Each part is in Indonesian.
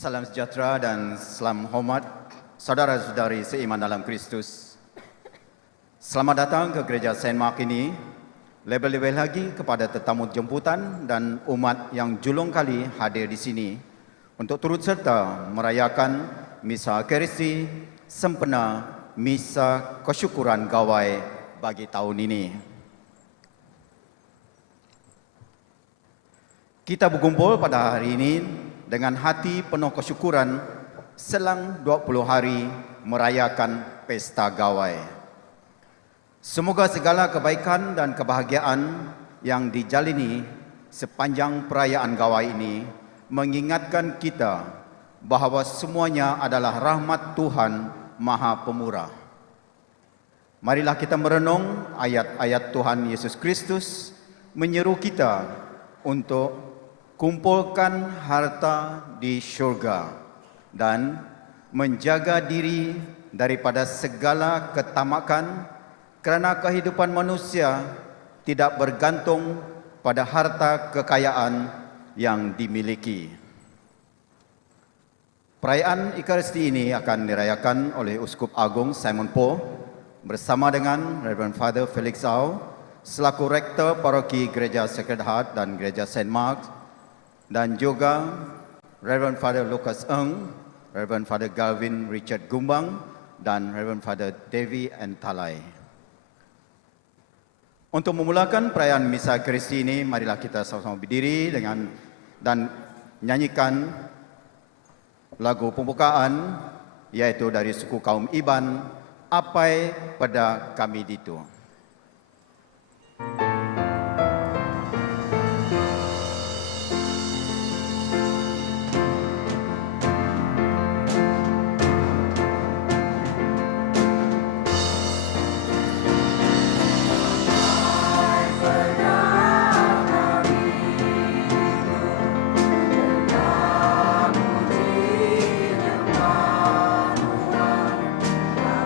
Salam sejahtera dan salam hormat saudara-saudari seiman dalam Kristus. Selamat datang ke Gereja Saint Mark ini. Lebih-lebih lagi kepada tetamu jemputan dan umat yang julung kali hadir di sini untuk turut serta merayakan Misa Ekaristi sempena Misa Kesyukuran Gawai bagi tahun ini. Kita berkumpul pada hari ini dengan hati penuh kesyukuran selang 20 hari merayakan Pesta Gawai. Semoga segala kebaikan dan kebahagiaan yang dijalini sepanjang perayaan Gawai ini mengingatkan kita bahawa semuanya adalah rahmat Tuhan Maha Pemurah. Marilah kita merenung ayat-ayat Tuhan Yesus Kristus menyeru kita untuk kumpulkan harta di syurga dan menjaga diri daripada segala ketamakan, kerana kehidupan manusia tidak bergantung pada harta kekayaan yang dimiliki. Perayaan Ekaristi ini akan dirayakan oleh Uskup Agung Simon Poh bersama dengan Reverend Father Felix Au selaku Rektor Paroki Gereja Sacred Heart dan Gereja Saint Mark, dan juga Reverend Father Lucas Eng, Reverend Father Galvin Richard Gumbang, dan Reverend Father Devi Entalai. Untuk memulakan perayaan Misa Ekaristi ini, marilah kita sama-sama berdiri dan nyanyikan lagu pembukaan, yaitu dari suku kaum Iban, Apai pada kami ditu.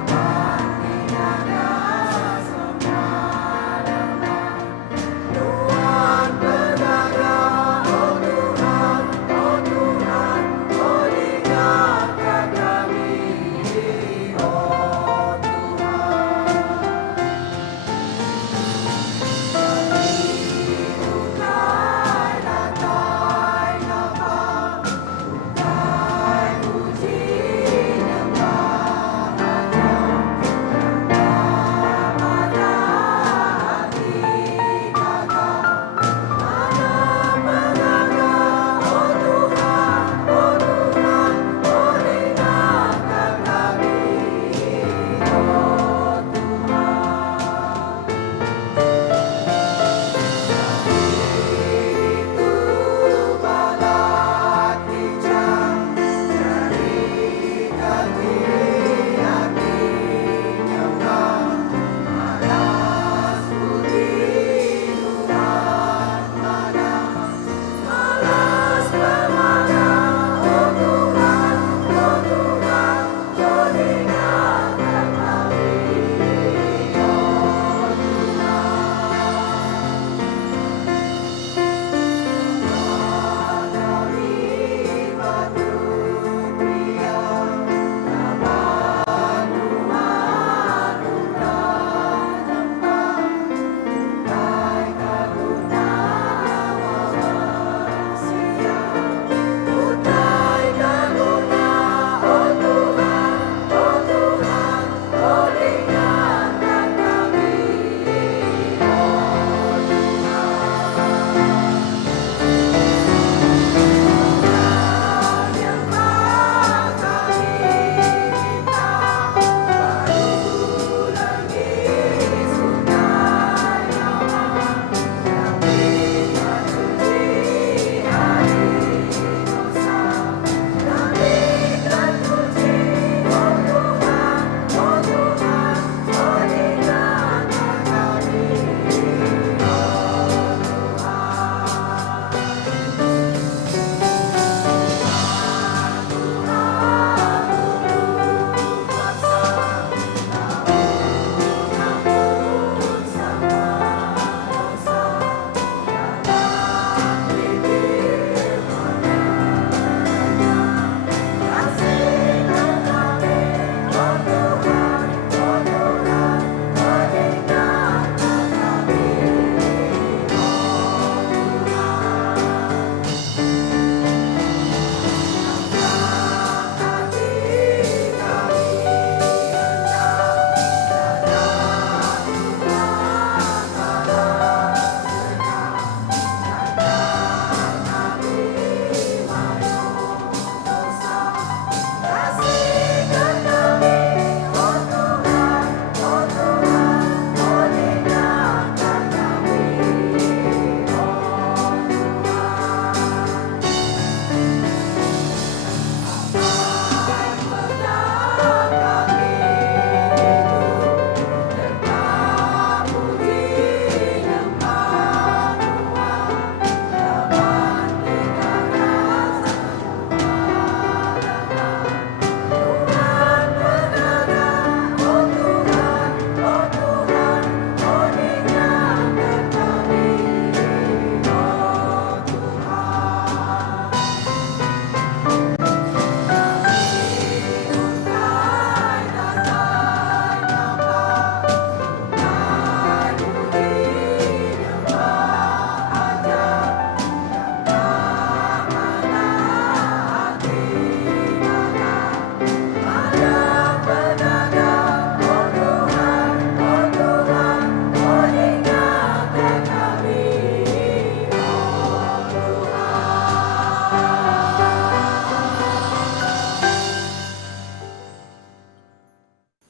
Abang di nada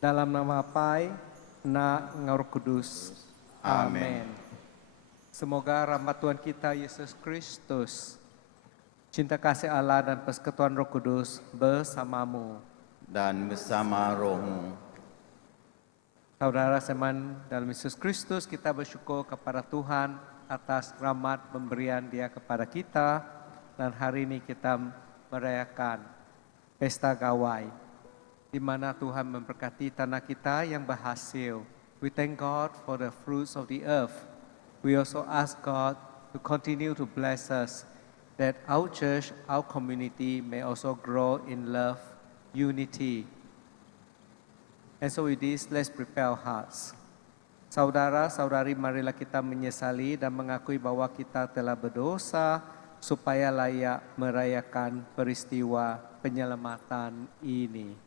Dalam nama Pai, Na, Roh Kudus. Amin. Semoga rahmat Tuhan kita Yesus Kristus, cinta kasih Allah dan persekutuan Roh Kudus bersamamu. Dan bersama rohmu. Saudara seiman dalam Yesus Kristus, kita bersyukur kepada Tuhan atas rahmat pemberian Dia kepada kita. Dan hari ini kita merayakan Pesta Gawai, di mana Tuhan memberkati tanah kita yang berhasil. We thank God for the fruits of the earth. We also ask God to continue to bless us, that our church, our community may also grow in love, unity. And so with this, let's prepare our hearts. Saudara-saudari, marilah kita menyesali dan mengakui bahwa kita telah berdosa, supaya layak merayakan peristiwa penyelamatan ini.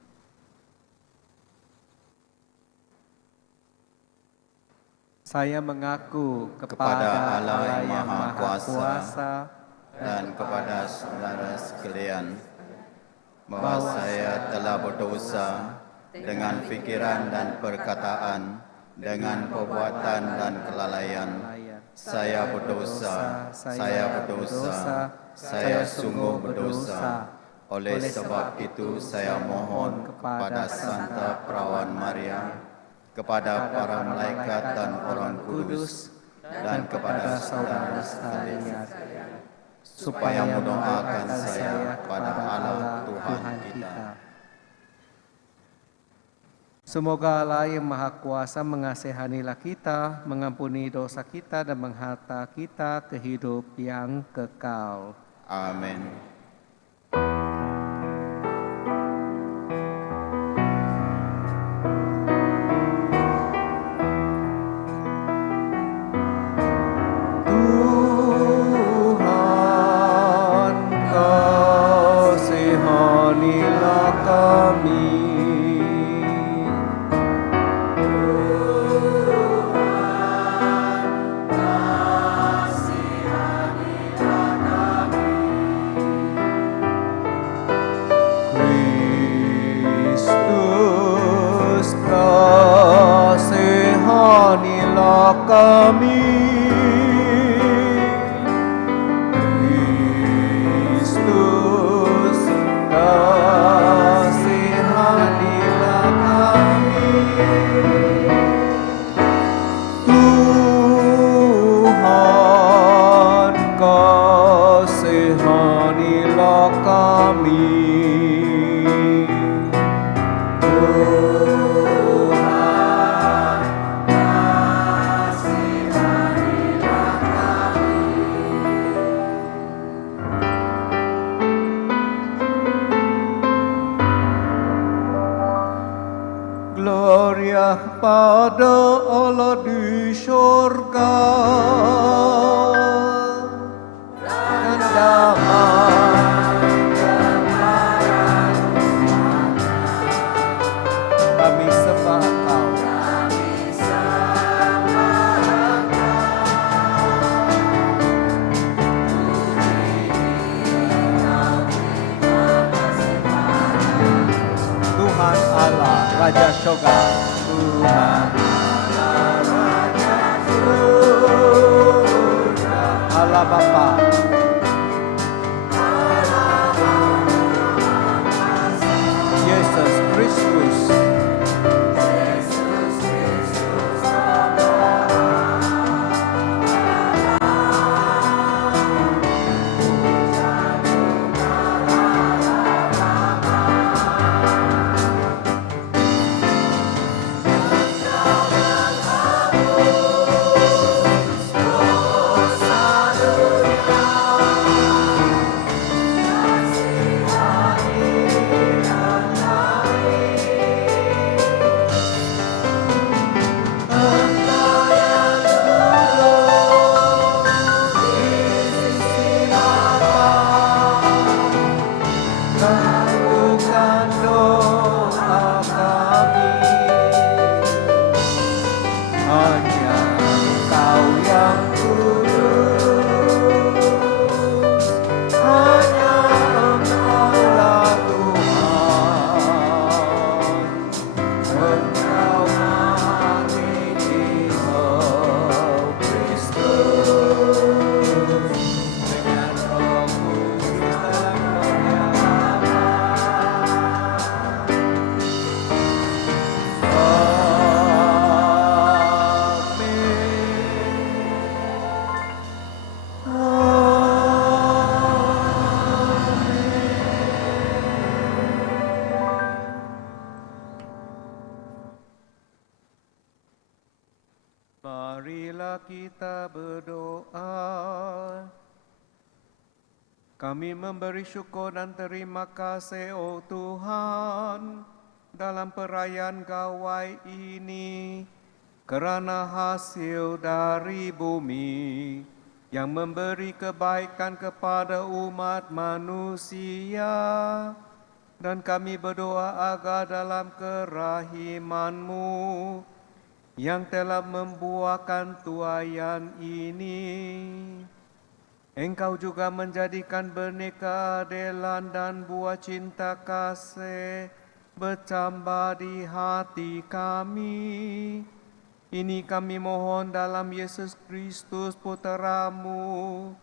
Saya mengaku kepada Allah yang Maha Kuasa dan kepada saudara sekalian bahwa saya telah berdosa dengan pikiran dan perkataan, dengan perbuatan dan kelalaian. Saya berdosa, saya sungguh berdosa. Oleh sebab itu saya mohon kepada Santa Perawan Maria, kepada para malaikat dan orang kudus, dan kepada saudara sekalian, supaya mendoakan saya kepada Allah Tuhan kita. Semoga Allah yang Maha Kuasa mengasihanilah kita, mengampuni dosa kita, dan menghantar kita ke hidup yang kekal. Amin. Gloria kepada Allah di surga dan damai kepada kami sembah Engkau. Tuhan Allah Raja Surga, Tuhan Allah Raja Surga, Allah Bapa, Yesus Kristus, kita berdoa. Kami memberi syukur dan terima kasih, oh Tuhan, dalam perayaan Gawai ini, kerana hasil dari bumi yang memberi kebaikan kepada umat manusia. Dan kami berdoa agar dalam kerahiman-Mu yang telah membuahkan tuaian ini, Engkau juga menjadikan benih keadilan dan buah cinta kasih bertambah di hati kami. Ini kami mohon dalam Yesus Kristus Putera-Mu,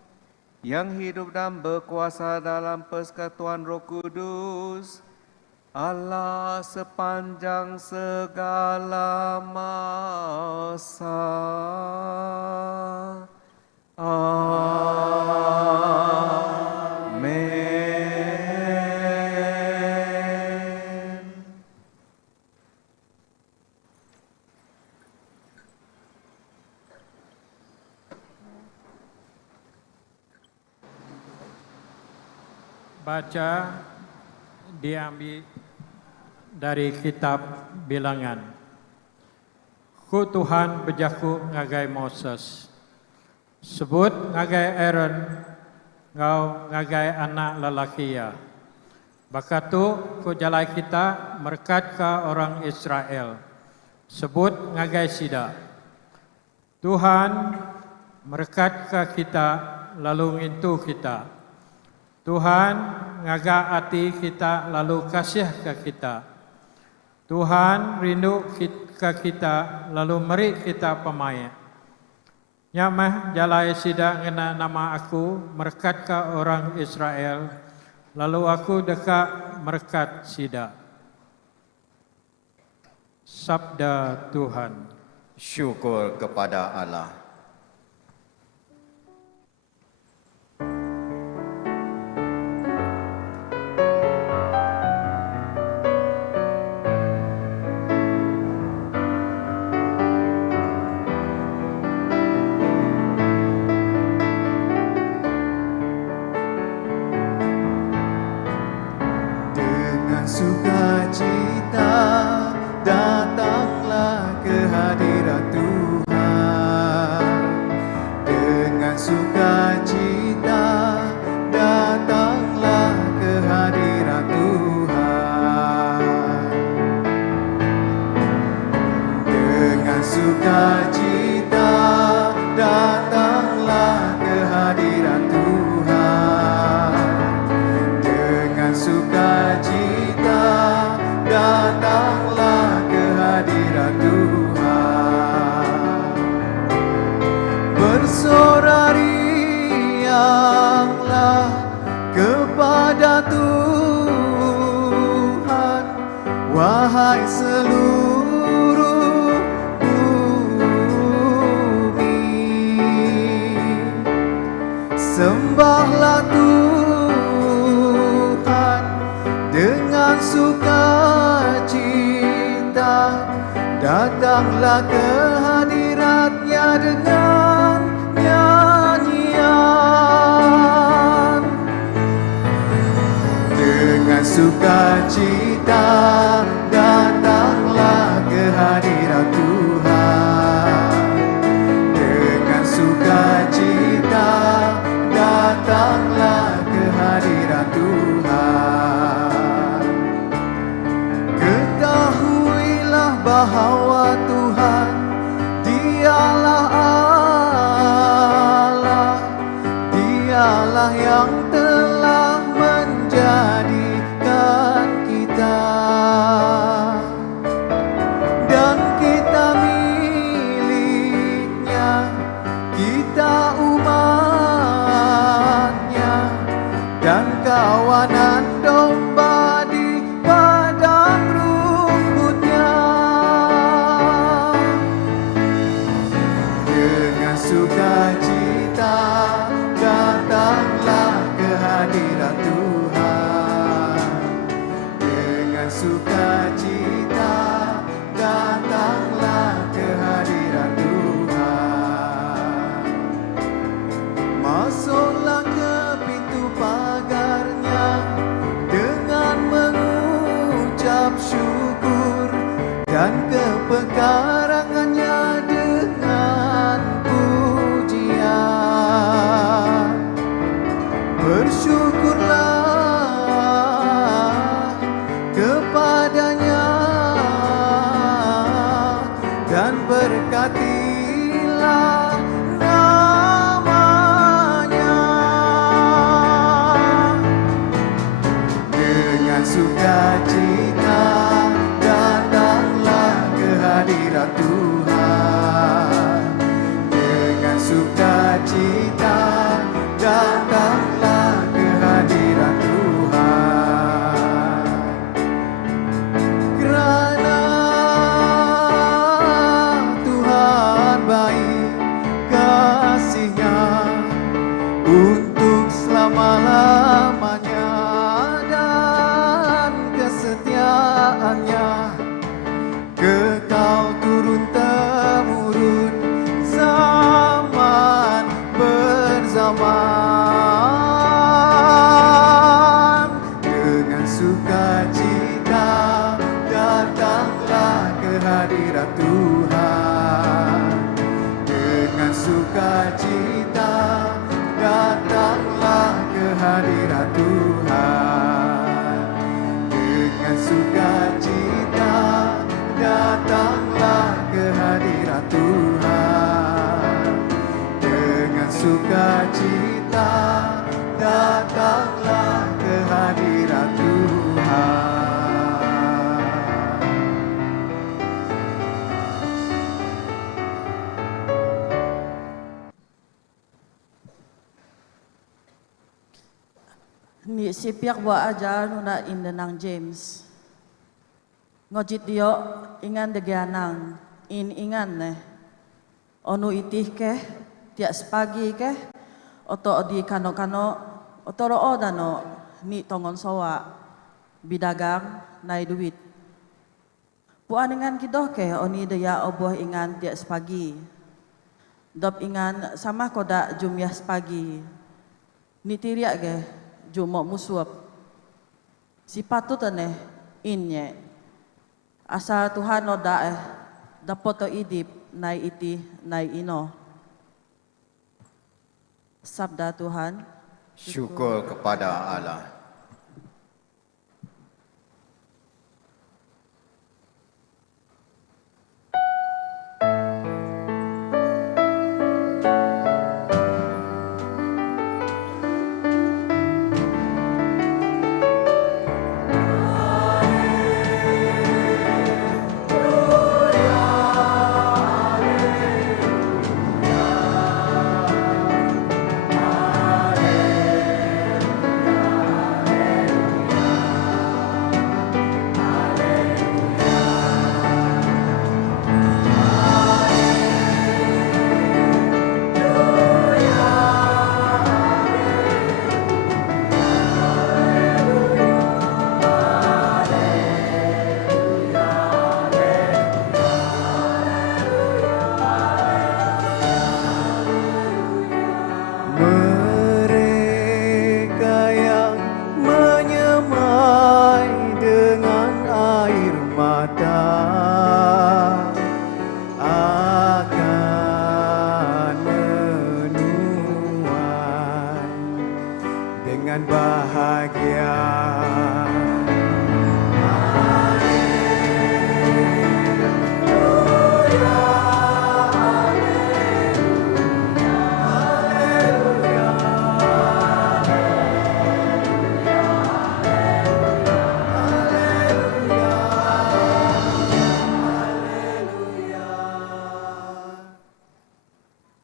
yang hidup dan berkuasa dalam persekutuan Roh Kudus, Allah sepanjang segala masa. Amin. Baca diambil dari kitab Bilangan. Ku Tuhan bejaku ngagai Moses, sebut ngagai Aaron, ngau ngagai anak lelakia. Bakatu ku jalai kita merkat ke orang Israel, sebut ngagai sida. Tuhan merkat ke kita lalu ngintu kita. Tuhan ngaga hati kita lalu kasih ke kita. Tuhan rindu ke kita lalu meri kita pemaya. Nyamah jalai sida ngena nama aku merkat ke orang Israel, lalu aku dekat merkat sida. Sabda Tuhan. Syukur kepada Allah. Sukacita datanglah ke hadirat Tuhan. Dengan sukacita datanglah ke hadirat Tuhan. Dengan sukacita datanglah ke hadirat Tuhan. Dengan sukacita datanglah ke hadirat Tuhan. Bersorak-rianglah kepada Tuhan, wahai seluruh bumi. Sembahlah Tuhan dengan sukacita, datanglah ke hadirat-Nya dengan nyanyian. Dengan sukacita datanglah ke hadirat Tuhan. Dengan sukacita datanglah ke hadirat Tuhan. Ketahuilah bahwa Tuhan Dialah Allah, Dialah yang telah menjadikan kita, dan kita miliknya, kita umatnya, dan kawanan domba di padang rumputnya. Dengan sukacita datanglah ke hadirat Tuhan. Dengan sukacita datanglah ke hadirat Tuhan. berkatilah namanya. Dengan sukacita datanglah ke hadirat Tuhan. Dengan sukacita datanglah ke hadirat Tuhan. Kerana Tuhan baik kasih-Nya untuk selama-lamanya, dan kesetiaan-Nya kekal turun-temurun zaman berzaman. Dengan sukacita datanglah ke hadirat Tuhan. Dengan sukacita datanglah ke hadirat Tuhan. Dengan sukacita datanglah ke hadirat Tuhan. Dengan sukacita datanglah ke hadirat Tuhan. Ni si piak buat ajar nuna indenang James. Ngojit dia ingan degianang, ingan neh. Onu itih keh, tiak sepagi keh, oto di kano-kano, oto roo dano, ni tongon sowa, bidagang, nai duit. Puan ingan kidoh keh, oni daya oboh ingan tiak sepagi. Dop ingan sama koda jumyah sepagi. Ni tiriak keh, jumo musuap. Si patut aneh, inye. Asal Tuhan no dapot to idip, nai iti, nai ino. Sabda Tuhan. Syukur kepada Allah. Mereka yang menyemai dengan air mata akan menuai dengan bahagia.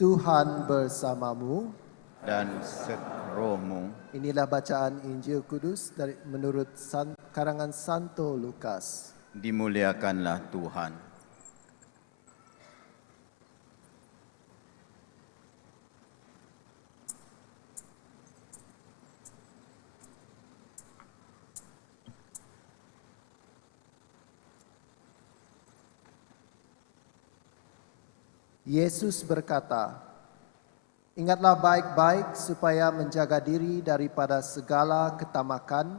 Tuhan bersamamu. Dan serohmu. Inilah bacaan Injil Kudus menurut karangan Santo Lukas. Dimuliakanlah Tuhan. Yesus berkata, "Ingatlah baik-baik supaya menjaga diri daripada segala ketamakan,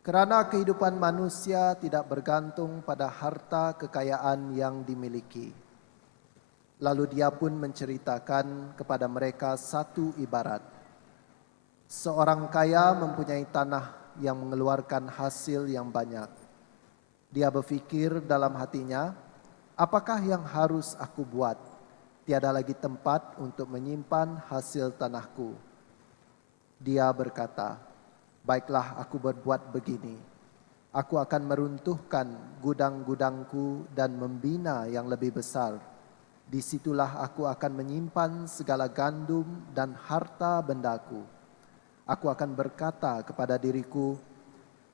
kerana kehidupan manusia tidak bergantung pada harta kekayaan yang dimiliki." Lalu dia pun menceritakan kepada mereka satu ibarat. Seorang kaya mempunyai tanah yang mengeluarkan hasil yang banyak. Dia berfikir dalam hatinya, apakah yang harus aku buat? Tiada lagi tempat untuk menyimpan hasil tanahku. Dia berkata, baiklah aku berbuat begini. Aku akan meruntuhkan gudang-gudangku dan membina yang lebih besar. Disitulah aku akan menyimpan segala gandum dan harta bendaku. Aku akan berkata kepada diriku,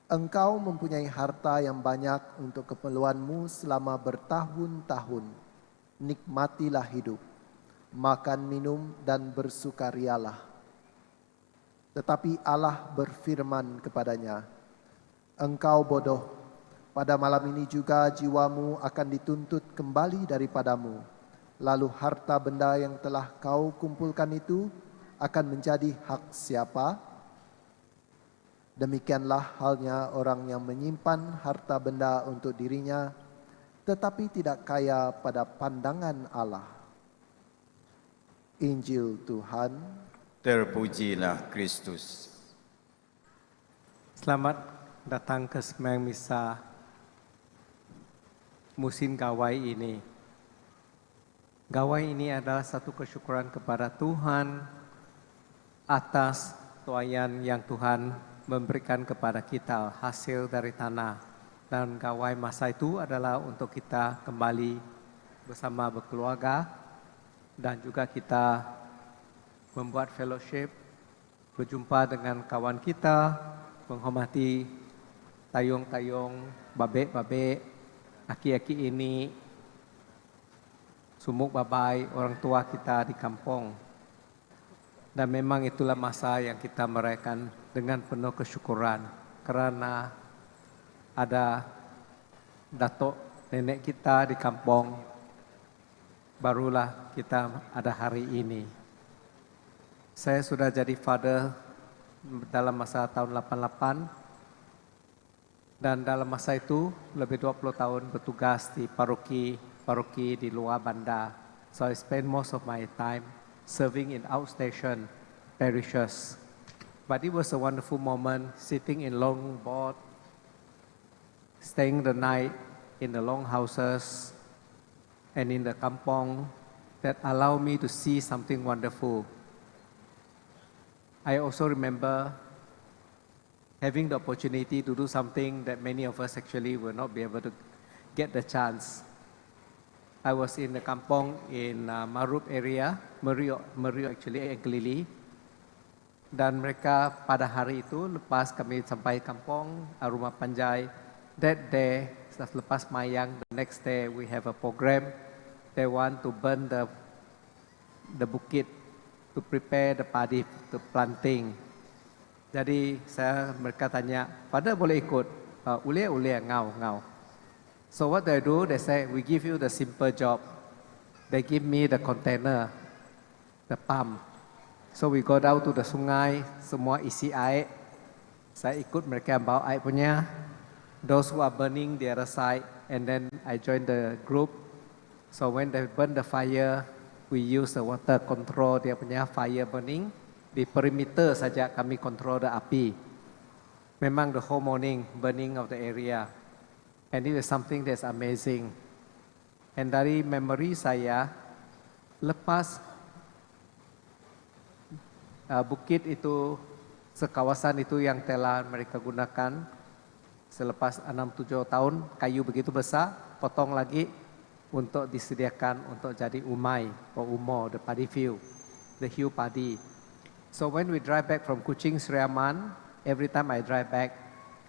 engkau mempunyai harta yang banyak untuk keperluanmu selama bertahun-tahun. Nikmatilah hidup, makan minum dan bersukarialah. Tetapi Allah berfirman kepadanya, engkau bodoh, pada malam ini juga jiwamu akan dituntut kembali daripadamu. Lalu harta benda yang telah kau kumpulkan itu akan menjadi hak siapa? Demikianlah halnya orang yang menyimpan harta benda untuk dirinya, tetapi tidak kaya pada pandangan Allah. Injil Tuhan. Terpujilah Kristus. Selamat datang ke sembahyang misa musim gawai ini. Gawai ini adalah satu kesyukuran kepada Tuhan atas tuaian yang Tuhan memberikan kepada kita, hasil dari tanah. Dan gawai masa itu adalah untuk kita kembali bersama berkeluarga dan juga kita membuat fellowship, berjumpa dengan kawan kita, menghormati tayung-tayung, babek-babek, aki-aki ini, sumuk babai, orang tua kita di kampung. Dan memang itulah masa yang kita merayakan dengan penuh kesyukuran karena ada datuk nenek kita di kampung, barulah kita ada hari ini. Saya sudah jadi father dalam masa tahun 88 dan dalam masa itu lebih 20 tahun bertugas di paroki di luar bandar. So I spend most of my time serving in outstation parishes. But it was a wonderful moment sitting in long board, staying the night in the long houses and in the kampong that allow me to see something wonderful. I also remember having the opportunity to do something that many of us actually will not be able to get the chance. I was in the kampong in Marup area, Merio actually, Glili. Dan mereka pada hari itu lepas kami sampai kampung rumah Panjai, that day lepas mayang, the next day we have a program. They want to burn the bukit to prepare the padi to planting. Jadi mereka tanya, pada boleh ikut? Ulia ngau. So what they do, they say, we give you the simple job. They give me the container, the pump. So we go down to the sungai, semua isi air. Saya ikut mereka bawa air punya. Those who are burning the other side, and then I join the group. So when they burn the fire, we use the water control dia punya fire burning. Di perimeter saja kami control the api. Memang the whole morning burning of the area. And it is something that's amazing. And dari memory saya, lepas bukit itu, sekawasan itu yang telah mereka gunakan selepas 6-7 tahun, kayu begitu besar, potong lagi untuk disediakan untuk jadi umai, or umo, the paddy field, the hill paddy. So when we drive back from Kuching, Sriaman, every time I drive back,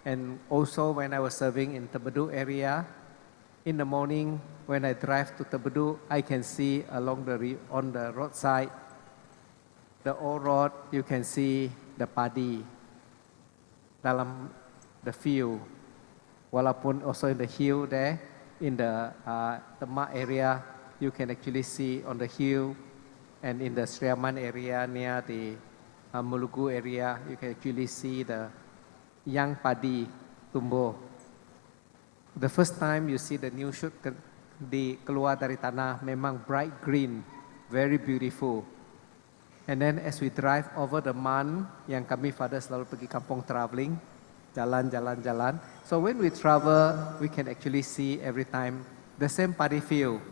and also when I was serving in Tebedu area, in the morning when I drive to Tebedu, I can see along on the roadside, the old road, you can see the padi dalam the field. Walaupun also in the hill there, in the Demak area, you can actually see on the hill, and in the Sriaman area near the Mulugu area, you can actually see the young padi tumbuh. The first time you see the new shoot keluar dari tanah, memang bright green, very beautiful. And then as we drive over the Man, yang kami father selalu pergi kampung traveling, jalan. So when we travel, we can actually see every time The same paddy field,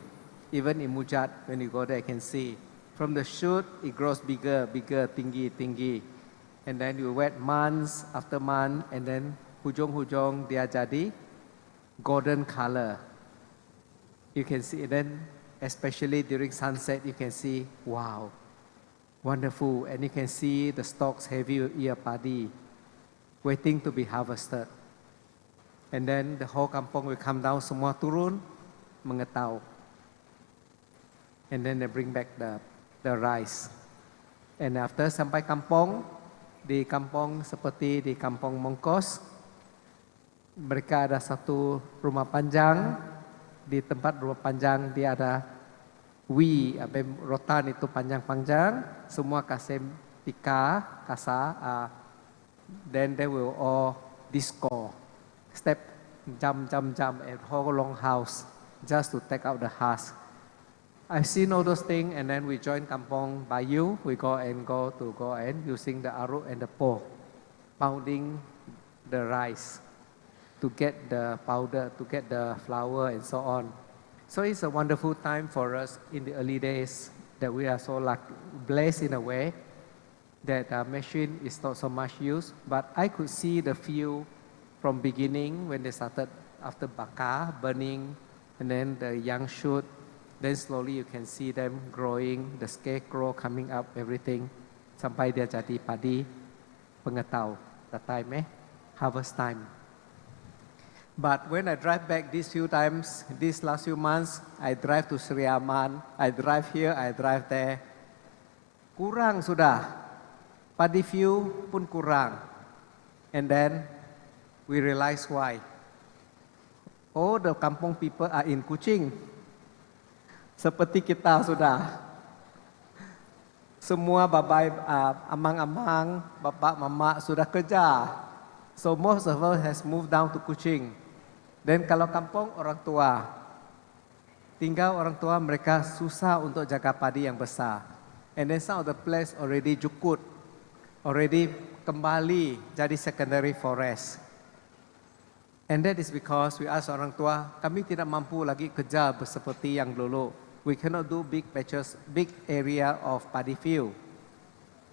even in Mujat, when you go there, you can see. From the shoot, it grows bigger, bigger, tinggi. And then you wait months after month, and then hujung dia jadi golden color. You can see, then especially during sunset, you can see, wow, wonderful. And you can see the stalks heavy ear paddy waiting to be harvested. And then the whole kampung will come down, semua turun, mengetau. And then they bring back the rice. And after sampai kampung, di kampung seperti di kampung Mongkos, mereka ada satu rumah panjang. Di tempat rumah panjang dia ada rotan itu panjang-panjang, semua kasih tika, kasa, then they will all disco, step, jump, and whole long house just to take out the husk. I've seen all those things, and then we join Kampong Bayu. We go and using the aruk and the pole, pounding the rice to get the powder, to get the flour and so on. So it's a wonderful time for us in the early days that we are so blessed in a way that machine is not so much used. But I could see the field from beginning when they started after bakar, burning, and then the young shoot. Then slowly you can see them growing, the scarecrow coming up, everything. Sampai dia jadi padi pengetau. That time, harvest time. But when I drive back these few times, these last few months, I drive to Sri Aman, I drive here, I drive there. Kurang sudah. Padi field pun kurang. And then we realize why. Oh, the kampung people are in Kuching. Seperti kita sudah. Semua babai, amang-amang, bapak, mama sudah kerja. So most of us has moved down to Kuching. Dan kalau kampung orang tua, tinggal orang tua mereka susah untuk jaga padi yang besar. And then some of the place already jukut, already kembali jadi secondary forest. And that is because we ask orang tua, kami tidak mampu lagi kerja seperti yang dulu. We cannot do big patches, big area of paddy field.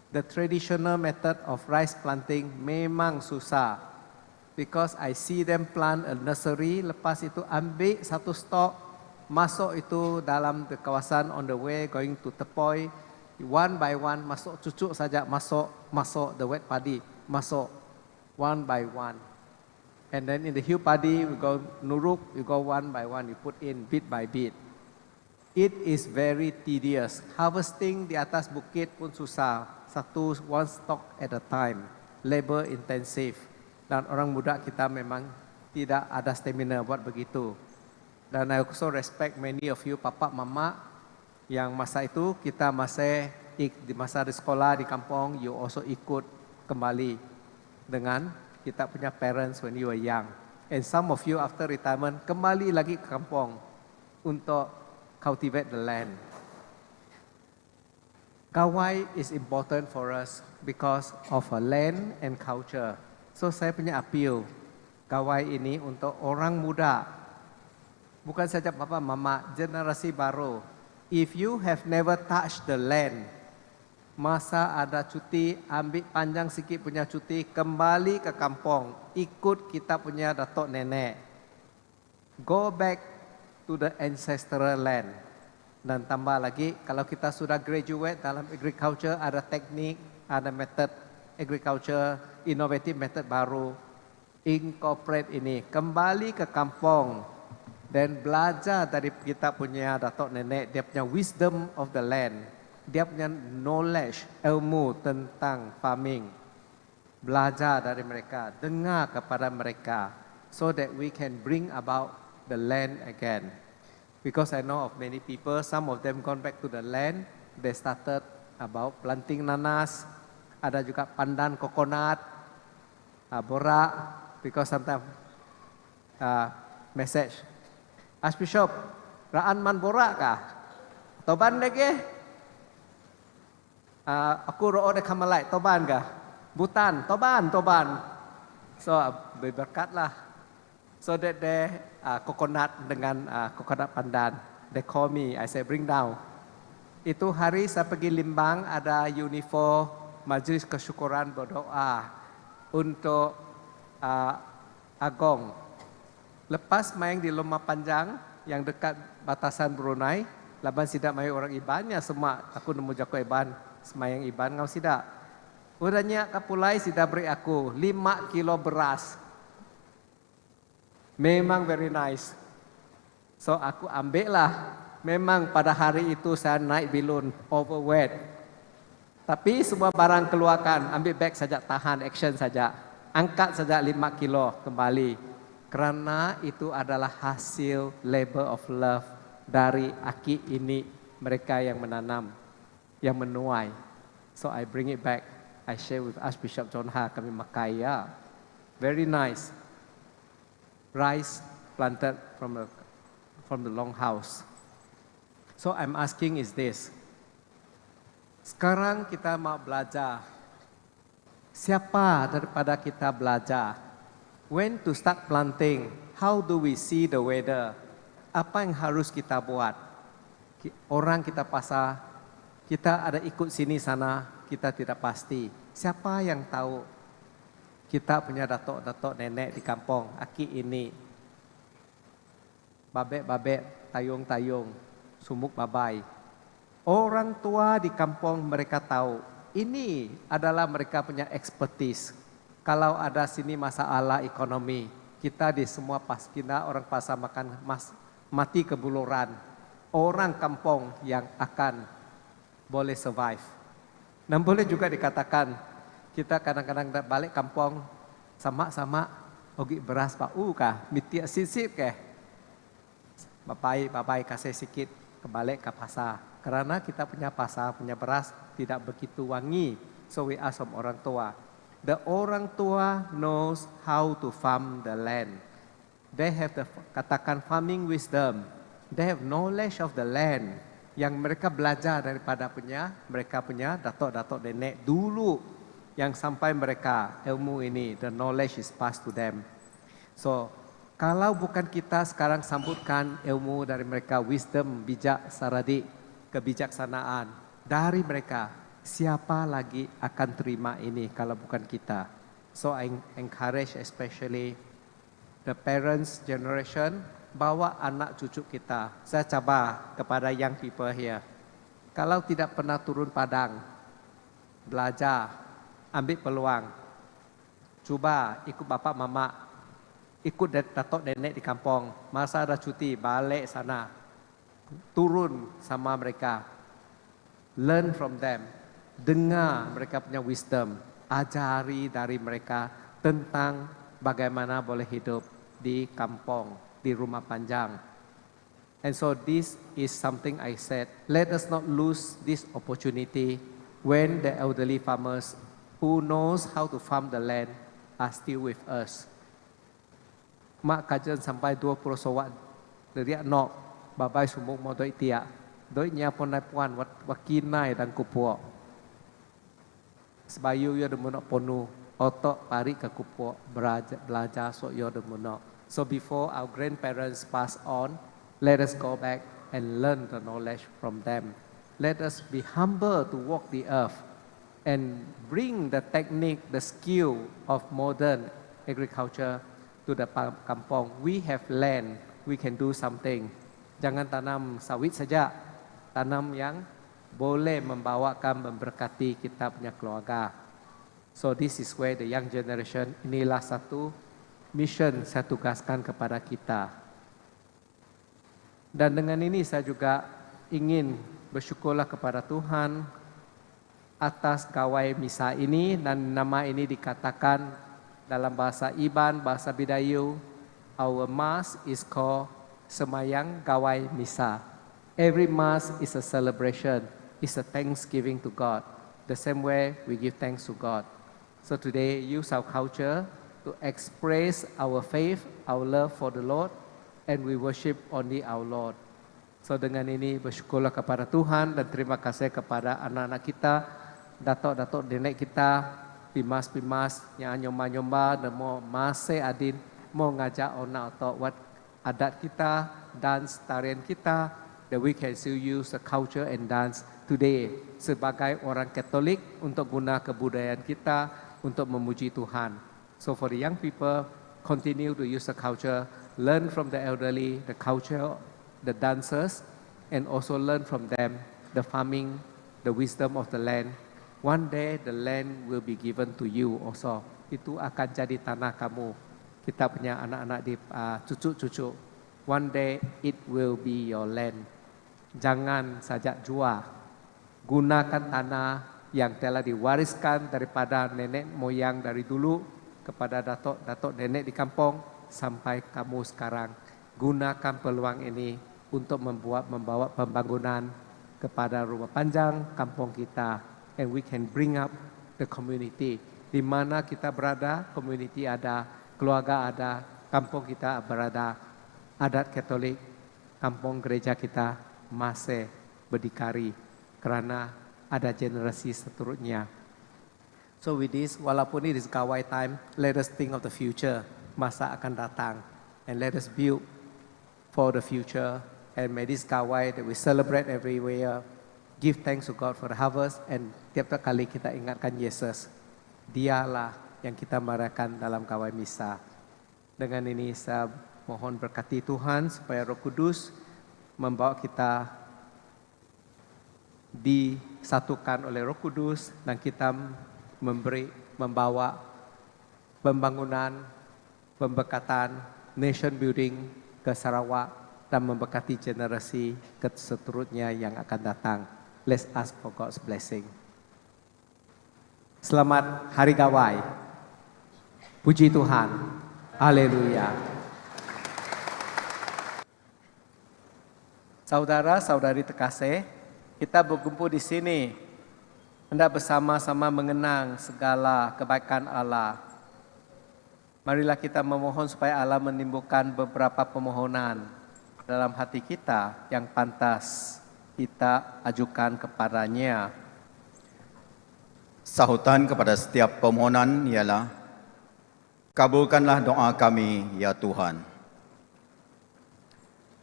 The traditional method of rice planting memang susah. Because I see them plant a nursery, lepas itu ambil satu stok, masuk itu dalam the kawasan on the way going to Tepoy, one by one masuk, cucuk saja masuk the wet paddy, masuk one by one. And then in the hill paddy, we go nuruk, you go one by one, you put in bit by bit. It is very tedious. Harvesting di atas bukit pun susah. One stalk at a time. Labor intensive. Dan orang muda kita memang tidak ada stamina buat begitu. Dan I also respect many of you papa mama yang masa itu kita masih di masa di sekolah di kampung, you also ikut kembali dengan kita punya parents when you were young. And some of you after retirement kembali lagi ke kampung untuk cultivate the land. Gawai is important for us because of a land and culture. So saya punya appeal, gawai ini untuk orang muda. Bukan saja papa mama, generasi baru. If you have never touched the land, masa ada cuti, ambil panjang sikit punya cuti, kembali ke kampung, ikut kita punya datuk nenek. Go back to the ancestral land. Dan tambah lagi, kalau kita sudah graduate dalam agriculture, ada teknik, ada method agriculture, innovative method baru, incorporate ini, kembali ke kampung, dan belajar dari kita punya datuk nenek, dia punya wisdom of the land, dia punya knowledge, ilmu tentang farming, belajar dari mereka, dengar kepada mereka, so that we can bring about the land again. Because I know of many people, some of them gone back to the land, they started about planting nanas, ada juga pandan coconut, borak, because sometimes message, Archbishop, raan man borak kah? Toban lagi? Aku ro'o de kamalai, toban kah? Butan, toban. So berberkatlah. So that they coconut dengan coconut pandan. They call me, I say bring down. Itu hari saya pergi Limbang, ada uniform majlis kesyukuran berdoa untuk Agong. Lepas main di Loma Panjang yang dekat batasan Brunei, laban sidak main orang Ibannya semua. Aku nemu jako Iban, semayang Iban ngau sidak. Udahnya kapulai sidak beri aku 5 kilo beras. Memang very nice. So aku ambil lah. Memang pada hari itu saya naik bilun, overweight. Tapi semua barang keluarkan, ambil bag saja, tahan, action saja. Angkat saja 5 kilo kembali. Kerana itu adalah hasil labor of love dari aki ini, mereka yang menanam, yang menuai. So I bring it back. I share with Archbishop John Ha, kami makai ya. Very nice. Rice planted from the longhouse. So I'm asking is this. Sekarang kita mau belajar. Siapa daripada kita belajar? When to start planting? How do we see the weather? Apa yang harus kita buat? Orang kita pasar, kita ada ikut sini sana, kita tidak pasti. Siapa yang tahu? Kita punya datuk-datuk nenek di kampung, aki ini. Babek-babek, tayung-tayung, sumuk babai. Orang tua di kampung mereka tahu. Ini adalah mereka punya expertise. Kalau ada sini masalah ekonomi, kita di semua kita orang pasar makan mati kebuluran. Orang kampung yang akan boleh survive. Dan boleh juga dikatakan, kita kadang-kadang balik kampung sama-sama ogi beras pak kah, mitiak sisip kah. Bapai kasih sikit kembali ke pasar. Karena kita punya pasar, punya beras tidak begitu wangi. So we ask from orang tua. The orang tua knows how to farm the land. They have the katakan farming wisdom. They have knowledge of the land. Yang mereka belajar daripada mereka punya datuk-datuk nenek dulu. Yang sampai mereka ilmu ini, the knowledge is passed to them. So, kalau bukan kita sekarang sambutkan ilmu dari mereka, wisdom, bijak, saradi, kebijaksanaan dari mereka, siapa lagi akan terima ini kalau bukan kita? So I encourage especially the parents generation, bawa anak cucu kita. Saya coba kepada young people here. Kalau tidak pernah turun padang, belajar, ambil peluang. Coba ikut bapak mama, ikut datuk nenek di kampung. Masa ada cuti, balik sana. Turun sama mereka. Learn from them. Dengar mereka punya wisdom. Ajari dari mereka tentang bagaimana boleh hidup di kampung, di rumah panjang. And so this is something I said. Let us not lose this opportunity when the elderly farmers who knows how to farm the land are still with us. Mak kajian sampai 20 sowak dari nok babai sumuk mau doi tiak. Doi nyapon nai puan wakinai dan kupuak. Sebayu yo demunok ponu otok pari ke kupuak belajar sok yo demunok. So before our grandparents pass on, let us go back and learn the knowledge from them. Let us be humble to walk the earth and bring the technique, the skill of modern agriculture to the kampung. We have land, we can do something. Jangan tanam sawit saja, tanam yang boleh membawakan, memberkati kita punya keluarga. So this is where the young generation, inilah satu mission saya tugaskan kepada kita. Dan dengan ini saya juga ingin bersyukurlah kepada Tuhan atas gawai misa ini, dan nama ini dikatakan dalam bahasa Iban, bahasa Bidayu, our mass is called Semayang Gawai Misa. Every mass is a celebration, is a thanksgiving to God. The same way we give thanks to God. So today use our culture to express our faith, our love for the Lord, and we worship only our Lord. So dengan ini bersyukurlah kepada Tuhan dan terima kasih kepada anak-anak kita, datuk-datuk nenek kita, pimas-pimas yang nyomba-nyomba, nemo masih adin mau ngajak orang atau what adat kita, dance tarian kita, that we can still use the culture and dance today sebagai orang Katolik untuk guna kebudayaan kita untuk memuji Tuhan. So for the young people, continue to use the culture, learn from the elderly, the culture, the dancers, and also learn from them the farming, the wisdom of the land. One day the land will be given to you also. Itu akan jadi tanah kamu. Kita punya anak-anak di cucu-cucu. One day it will be your land. Jangan saja jual. Gunakan tanah yang telah diwariskan daripada nenek moyang dari dulu kepada datuk nenek di kampung sampai kamu sekarang. Gunakan peluang ini untuk membawa pembangunan kepada rumah panjang kampung kita. And we can bring up the community. Di mana kita berada, community ada, keluarga ada, kampung kita berada, adat Katolik, kampung gereja kita masih berdikari karena ada generasi seterusnya. So with this, walaupun it is Gawai time, let us think of the future, masa akan datang, and let us build for the future. And may this Gawai that we celebrate every year, give thanks to God for the harvest, and tiap kali kita ingatkan Yesus, Dialah yang kita merayakan dalam Gawai Misa. Dengan ini saya mohon berkati Tuhan supaya Roh Kudus membawa kita disatukan oleh Roh Kudus dan kita membawa pembangunan, pemberkatan, nation building ke Sarawak dan memberkati generasi seterusnya yang akan datang. Let's ask for God's blessing. Selamat Hari Gawai. Puji Tuhan. Haleluya. Saudara-saudari terkasih, kita berkumpul di sini hendak bersama-sama mengenang segala kebaikan Allah. Marilah kita memohon supaya Allah menimbulkan beberapa permohonan dalam hati kita yang pantas kita ajukan kepadanya. Sahutan kepada setiap permohonan ialah, kabulkanlah doa kami, ya Tuhan.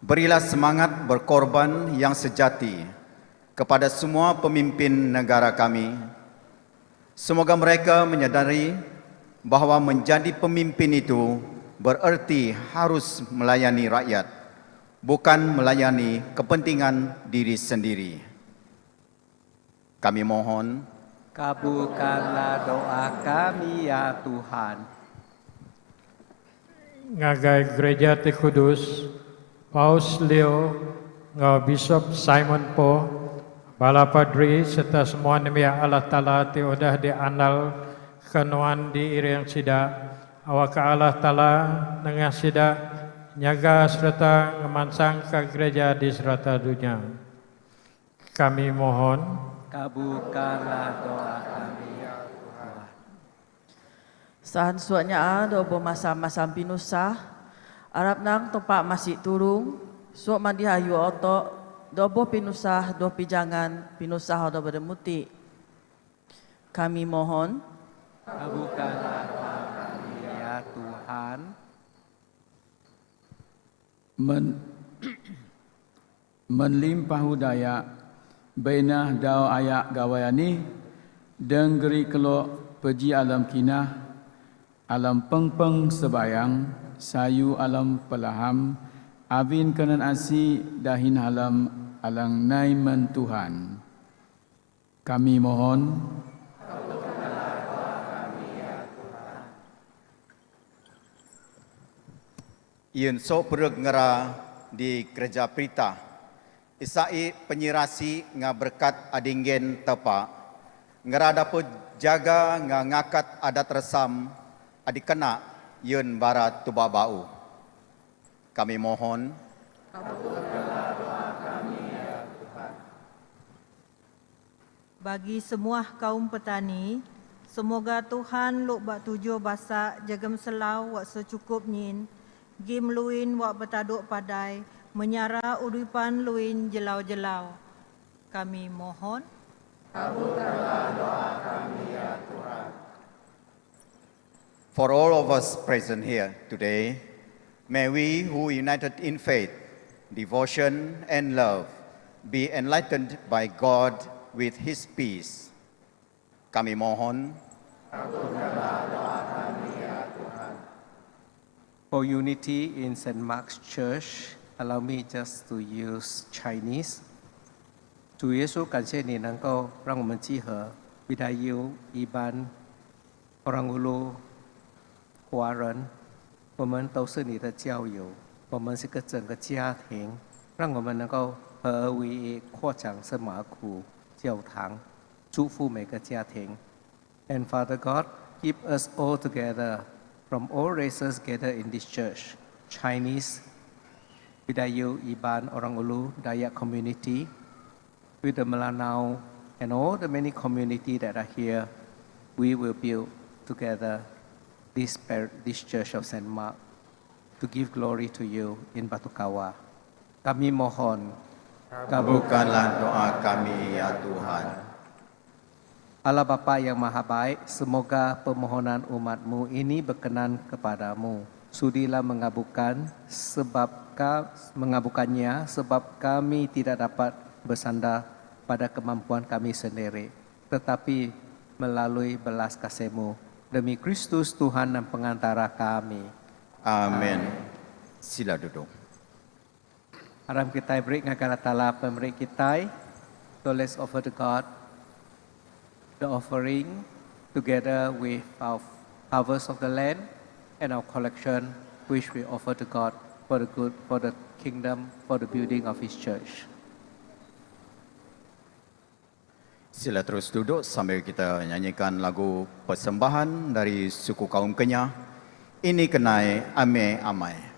Berilah semangat berkorban yang sejati kepada semua pemimpin negara kami. Semoga mereka menyadari bahwa menjadi pemimpin itu bererti harus melayani rakyat, bukan melayani kepentingan diri sendiri. Kami mohon, Kabulkanlah doa kami ya Tuhan. Ngagai Gereja Ti Kudus, Paus Leo, Ngau Bishop Simon Po, Bala Padri serta semua nemiah Allah Ta'ala ti udah diandal kenuan di iriang sida, awak Allah Ta'ala nengah sida, nyaga serta ngemansang ke gereja di serata dunia. Kami mohon, Kabulkanlah doa kami ya Tuhan. Sahan suatnya do masa-masa pinusah, Arab nang tempat masih turung, suat mandi hayu oto, dobo pinusah, do pijangan, pinusah do berdemuti. Kami mohon, Kabulkanlah doa kami ya Tuhan. Menlimpah daya bainah dau ayak gawayani denggeri kelok peji alam kinah alam pengpeng sebayang sayu alam pelaham abin kanan asi dahin alam alang naiman Tuhan. Kami mohon, Iun so perug ngera di Gereja Prita, isai penyirasi nga berkat adingen tepa, ngera dapat jaga nga ngakat adat resam adikena yun barat tubabau. Kami mohon, bagi semua kaum petani, semoga Tuhan luk bak tujuh basak jagam selau wak secukup nyin, gim luin wak betaduk padai, menyara uripan luin jelau-jelau. Kami mohon, For all of us present here today, may we who united in faith, devotion, and love be enlightened by God with His peace. Kami mohon For unity in St. Mark's Church, allow me just to use Chinese. 主耶稣，感谢你能够让我们集合维达 U 一班 orang Ulu 华人，我们都是你的教友，我们是个整个家庭，让我们能够合而为一，扩展圣马库教堂，祝福每个家庭。And Father God, keep us all together from all races gathered in this church, Chinese, Bidayu, Iban, Orang Ulu, Dayak community, with the Melanau, and all the many community that are here, we will build together this church of St. Mark to give glory to you in Batukawa. Kami mohon, kabulkanlah doa kami ya Tuhan. Allah Bapa yang Maha Baik, semoga permohonan umat-Mu ini berkenan kepadamu. Sudilah mengabukannya sebab kami tidak dapat bersandar pada kemampuan kami sendiri, tetapi melalui belas kasih-Mu. Demi Kristus Tuhan dan pengantara kami. Amin. Sila duduk. Haram kita beri ngagara tala pemberi kita. So let's offer to God the offering together with our harvest of the land and our collection, which we offer to God for the good, for the kingdom, for the building of His church. Sila terus duduk sambil kita nyanyikan lagu persembahan dari suku kaum Kenyah. Ini kenai ame amai. Kenai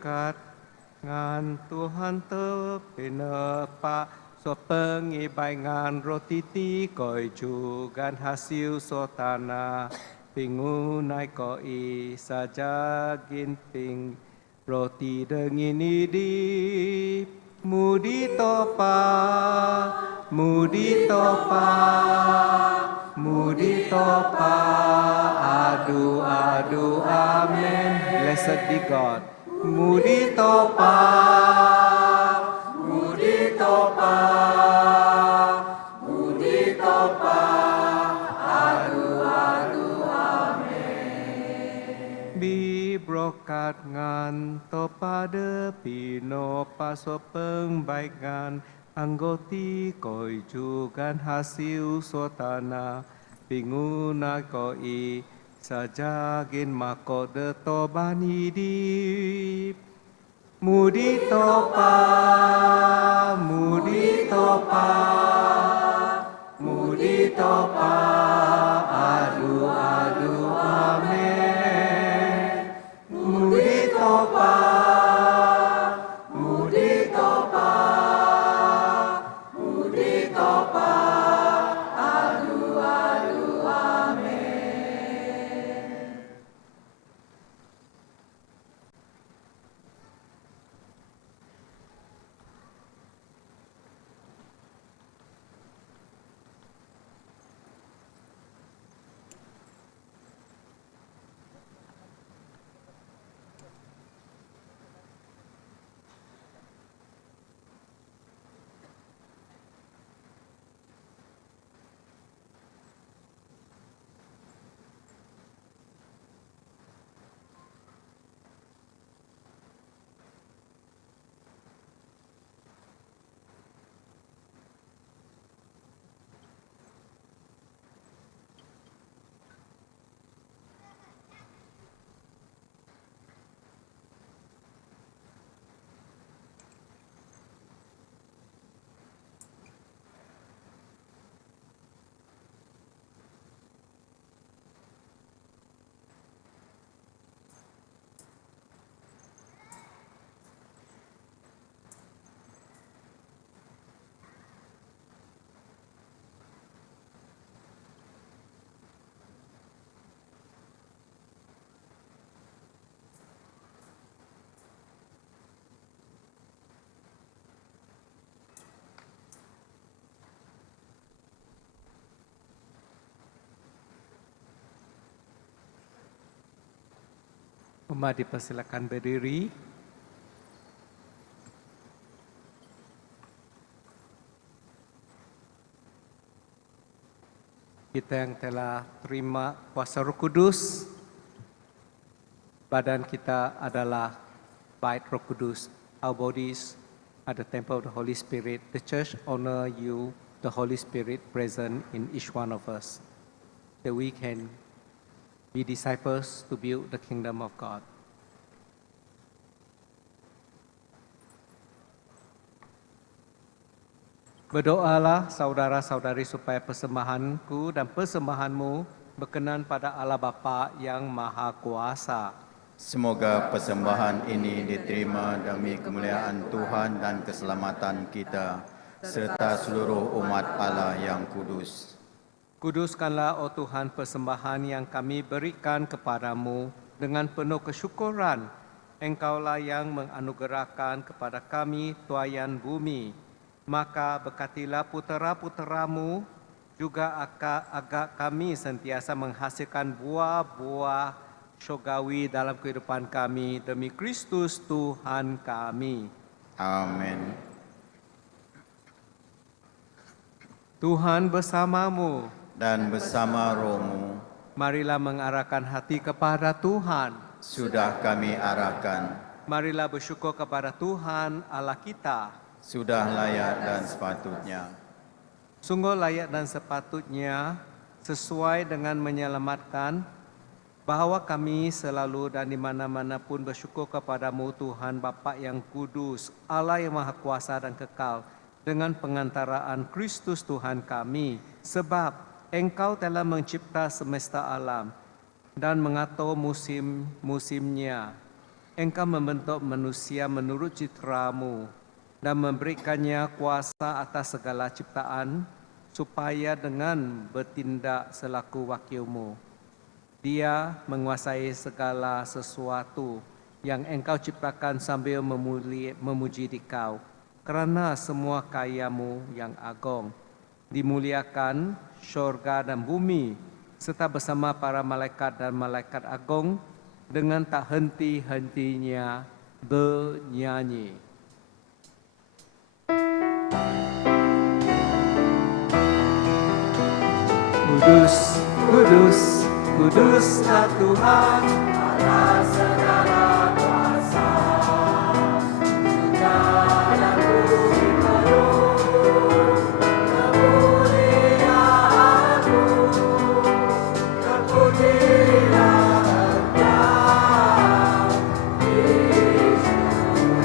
berkat ngan Tuhan terpena pak so pengibai ngan roti ti koi jugan hasil sotana pingunai koi saja ginting roti dengin di mudi topa adu amen. Blessed be God. Mudi topa bi brokat ngan topa de pino paso pengbaikan anggoti koi jugan hasil sotana pinguna koi sajagin mako de tobani dip mudi topa adu amen mudi topa Umat dipersilakan berdiri. Kita yang telah terima kuasa Roh Kudus, badan kita adalah bait Roh Kudus. Our bodies are the temple of the Holy Spirit. The church honor you, the Holy Spirit present in each one of us, that we can be disciples to build the kingdom of God. Berdoalah saudara-saudari supaya persembahanku dan persembahanmu berkenan pada Allah Bapa yang Maha Kuasa. Semoga persembahan ini diterima demi kemuliaan Tuhan dan keselamatan kita, serta seluruh umat Allah yang kudus. Kuduskanlah, oh Tuhan, persembahan yang kami berikan kepadamu dengan penuh kesyukuran. Engkaulah yang menganugerahkan kepada kami tuaian bumi. Maka berkatilah putera-puteramu juga agar kami sentiasa menghasilkan buah-buah syurgawi dalam kehidupan kami demi Kristus Tuhan kami. Amin. Tuhan bersamamu. Dan bersama rohmu, Marilah mengarahkan hati kepada Tuhan. sudah kami arahkan, Marilah bersyukur kepada Tuhan Allah kita. sudah layak dan sepatutnya. Sungguh layak dan sepatutnya sesuai dengan menyelamatkan bahwa kami selalu dan di mana-mana pun bersyukur kepadamu Tuhan Bapa yang kudus, Allah yang maha kuasa dan kekal, dengan pengantaraan Kristus Tuhan kami, sebab Engkau telah mencipta semesta alam dan mengatur musim-musimnya. Engkau membentuk manusia menurut citra-Mu dan memberikannya kuasa atas segala ciptaan, supaya dengan bertindak selaku wakil-Mu, Dia menguasai segala sesuatu yang Engkau ciptakan sambil memuji Dikau, kerana semua karya-Mu yang agung. Dimuliakan syurga dan bumi, serta bersama para malaikat dan malaikat agung, dengan tak henti-hentinya bernyanyi. Kudus, kudus, kuduslah Tuhan, Allah segala kuasa. Surga dan bumi penuh kemuliaan-Mu. Terpujilah Engkau di surga.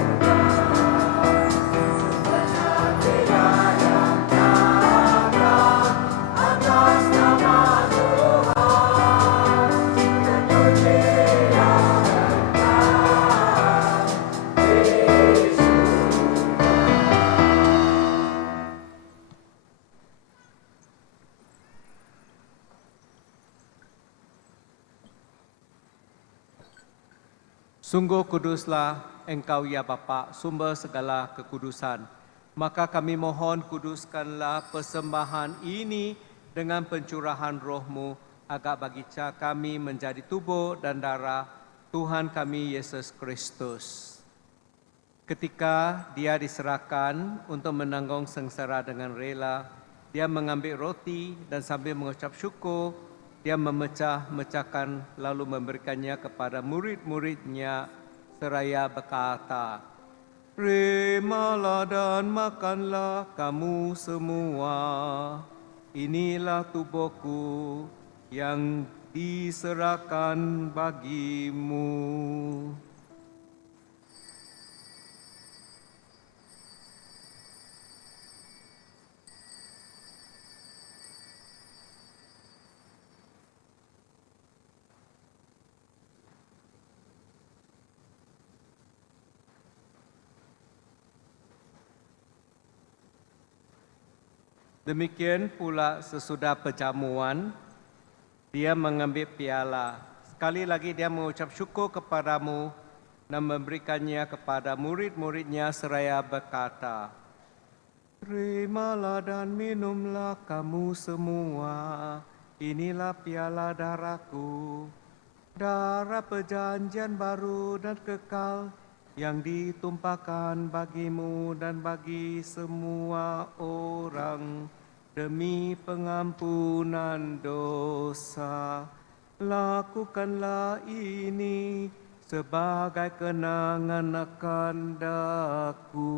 Benar tidak yang takkan atas nama Tuhan. Terpujilah Engkau di surga. Sungguh kuduslah Engkau ya Bapa, sumber segala kekudusan. Maka kami mohon kuduskanlah persembahan ini dengan pencurahan roh-Mu, agar bagi kami menjadi tubuh dan darah Tuhan kami Yesus Kristus. Ketika Dia diserahkan untuk menanggung sengsara dengan rela, Dia mengambil roti dan sambil mengucap syukur, Dia memecah-mecahkan lalu memberikannya kepada murid-murid-Nya seraya berkata, "Terimalah dan makanlah kamu semua. Inilah tubuhku yang diserahkan bagimu." Demikian pula sesudah perjamuan, Dia mengambil piala. Sekali lagi Dia mengucap syukur kepadamu dan memberikannya kepada murid-murid-Nya seraya berkata, "Terimalah dan minumlah kamu semua. Inilah piala darahku, darah perjanjian baru dan kekal, yang ditumpahkan bagimu dan bagi semua orang demi pengampunan dosa. Lakukanlah ini sebagai kenangan akan Aku."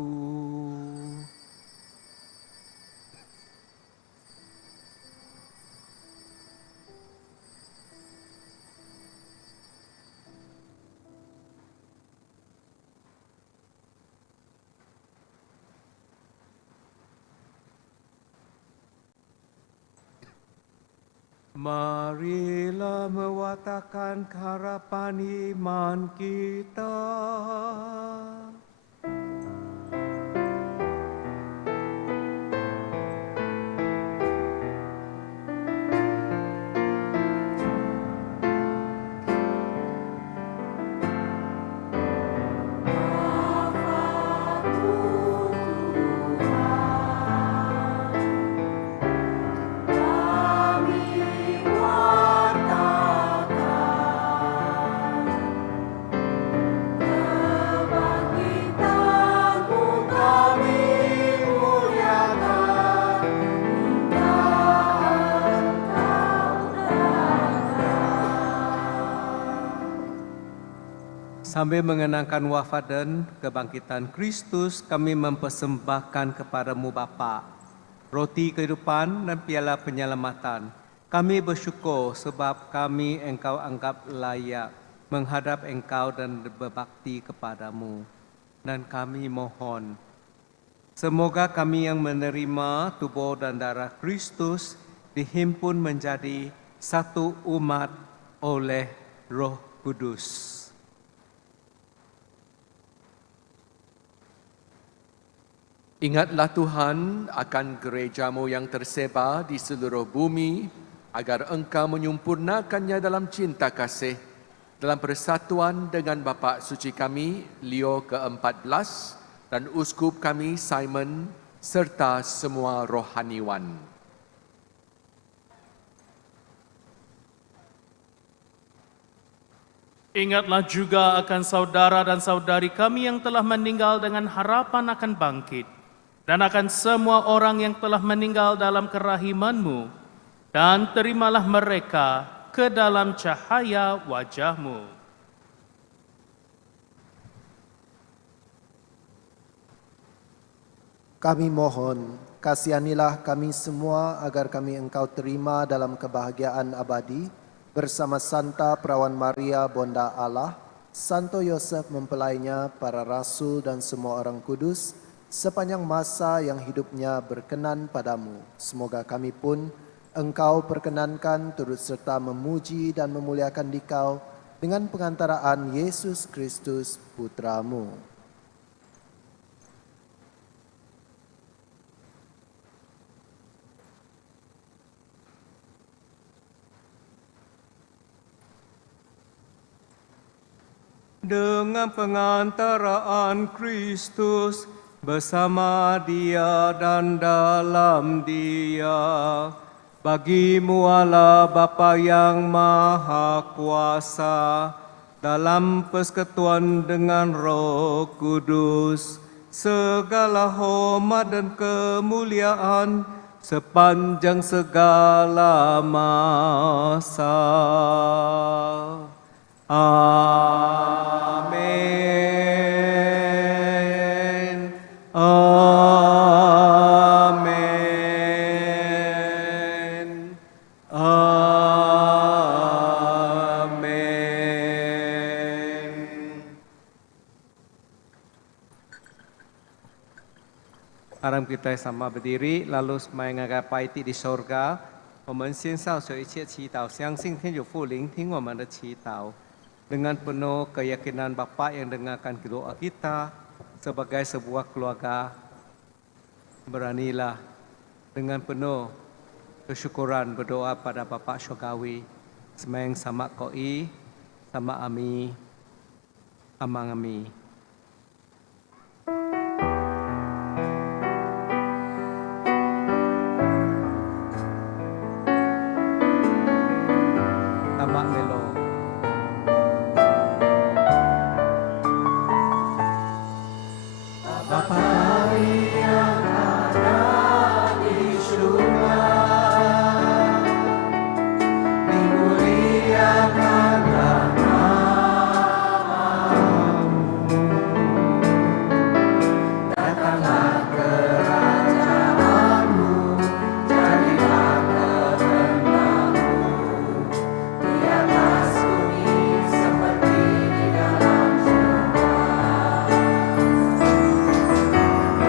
Marilah mewartakan harapan iman kita. Sambil mengenangkan wafat dan kebangkitan Kristus, kami mempersembahkan kepadamu Bapa roti kehidupan dan piala penyelamatan. Kami bersyukur sebab kami Engkau anggap layak menghadap Engkau dan berbakti kepadamu. Dan kami mohon, semoga kami yang menerima tubuh dan darah Kristus dihimpun menjadi satu umat oleh Roh Kudus. Ingatlah Tuhan akan gerejamu yang tersebar di seluruh bumi, agar Engkau menyempurnakannya dalam cinta kasih, dalam persatuan dengan Bapa Suci kami, Leo ke-14, dan Uskup kami, Simon, serta semua rohaniwan. Ingatlah juga akan saudara dan saudari kami yang telah meninggal dengan harapan akan bangkit, dan akan semua orang yang telah meninggal dalam kerahiman-Mu, dan terimalah mereka ke dalam cahaya wajah-Mu. Kami mohon, kasihanilah kami semua agar kami Engkau terima dalam kebahagiaan abadi, bersama Santa Perawan Maria Bonda Allah, Santo Yosef mempelainya, para rasul dan semua orang kudus, sepanjang masa yang hidupnya berkenan padamu. Semoga kami pun Engkau perkenankan turut serta memuji dan memuliakan Dikau dengan pengantaraan Yesus Kristus Putramu. Dengan pengantaraan Kristus, bersama Dia dan dalam Dia, bagi-Mu Allah Bapa yang Maha Kuasa, dalam persekutuan dengan Roh Kudus, segala hormat dan kemuliaan sepanjang segala masa. Amin. Amin. Amin. Harap kita sama berdiri, lalu mengagai di sorga. 我们先上水一切祈祷，相信天主父聆听我们的祈祷。Dengan penuh keyakinan Bapa yang dengarkan doa kita sebagai sebuah keluarga, beranilah dengan penuh kesyukuran berdoa pada Bapa Syurgawi, semeng sama koi, sama ami, amang ami. Tamak melo.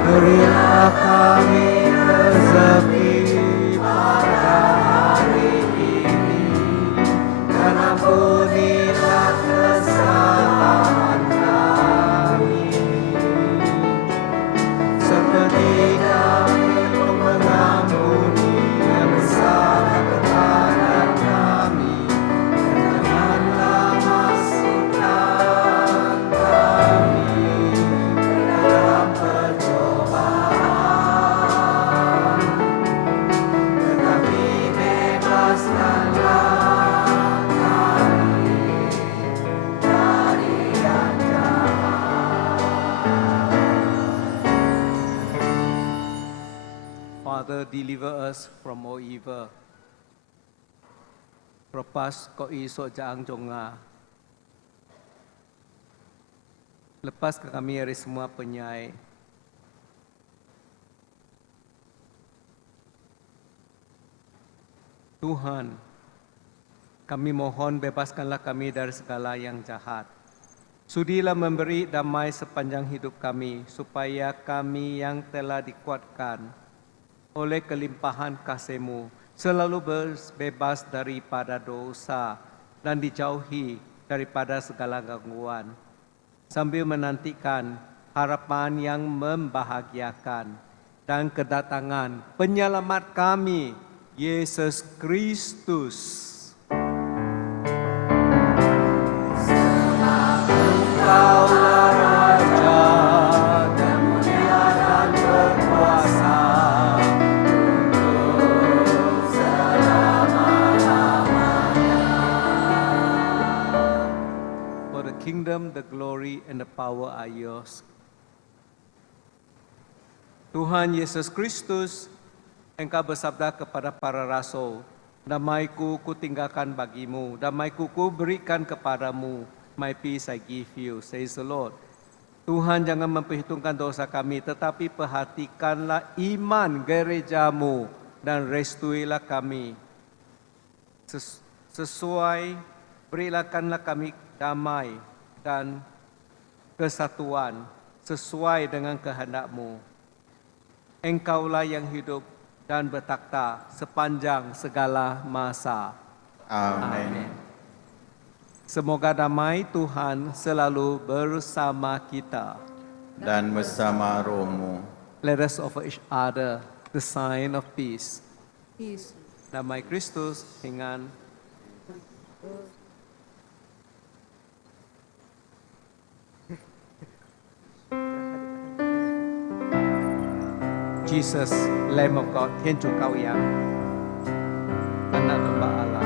Berilah kami rezeki pada hari ini, dan ampunilah kesalahan kami, seperti kami mengampuni yang bersalah kepada kami, dan janganlah masukkan kami ke dalam percobaan, tetapi bebaskanlah kami dari yang jahat. Father, deliver us from all evil. Propas ko iso jaang jonga. Lepas ke kami dari semua penyai. Tuhan, kami mohon bebaskanlah kami dari segala yang jahat. Sudilah memberi damai sepanjang hidup kami, supaya kami yang telah dikuatkan oleh kelimpahan kasih-Mu selalu bebas daripada dosa dan dijauhi daripada segala gangguan, sambil menantikan harapan yang membahagiakan, dan kedatangan penyelamat kami, Yesus Kristus. Engkaulah Raja dan mulia dan berkuasa untuk selama-lamanya. For the kingdom, the glory, and the power are yours. Tuhan Yesus Kristus, Engkau bersabda kepada para rasul, damai-Ku kutinggalkan bagimu, damai-Ku kuberikan kepadamu. My peace I give you, says the Lord. Tuhan, jangan memperhitungkan dosa kami, tetapi perhatikanlah iman gerejamu dan restuilah kami. Berikanlah kami damai dan kesatuan sesuai dengan kehendak-Mu. Engkaulah yang hidup dan bertakhta sepanjang segala masa. Amin. Semoga damai Tuhan selalu bersama kita. Dan bersama rohmu. Let us offer each other the sign of peace. Peace. Damai Kristus dengan Jesus, Lamb of God, Thiên Chúa Cao Yang, Anak Domba Allah.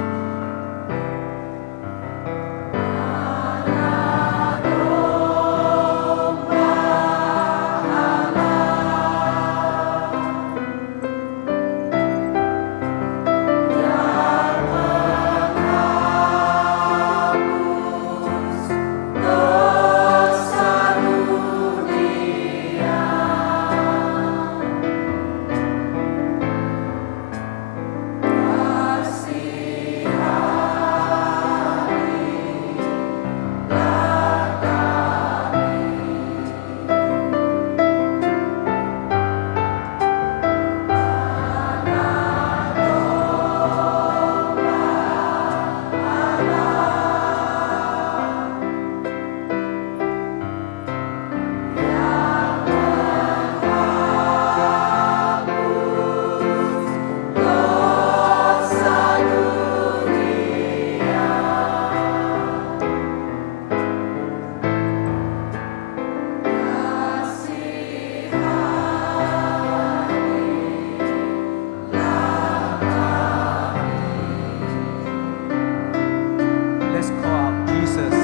Let's call out Jesus.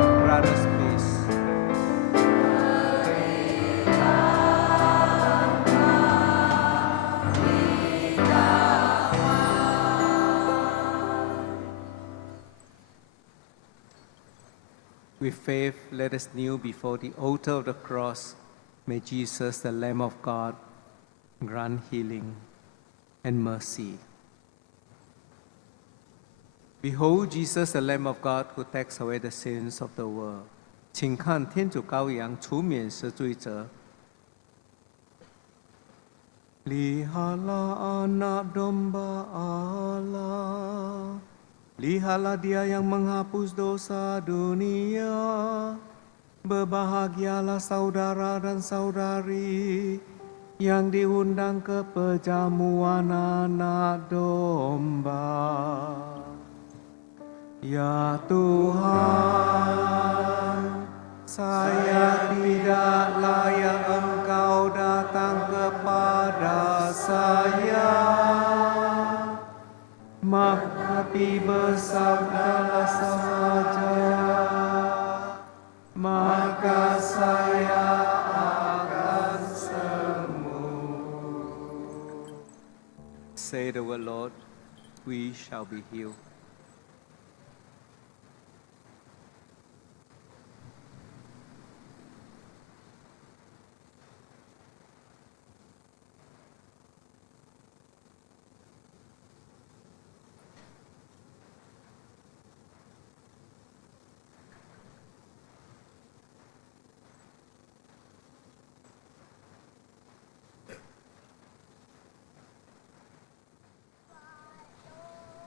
Brothers, please. With faith, let us kneel before the altar of the cross. May Jesus, the Lamb of God, grant healing and mercy. Behold Jesus, the Lamb of God, who takes away the sins of the world. 请看天主羔羊除免赦罪者。Lihatlah anak domba Allah. Lihatlah dia yang menghapus dosa dunia. Berbahagialah saudara dan saudari yang diundang ke perjamuan anak domba. Ya Tuhan, saya tidak layak Engkau datang kepada saya. Tapi bersabdalah saja, maka saya akan sembuh. Say the word, Lord, we shall be healed.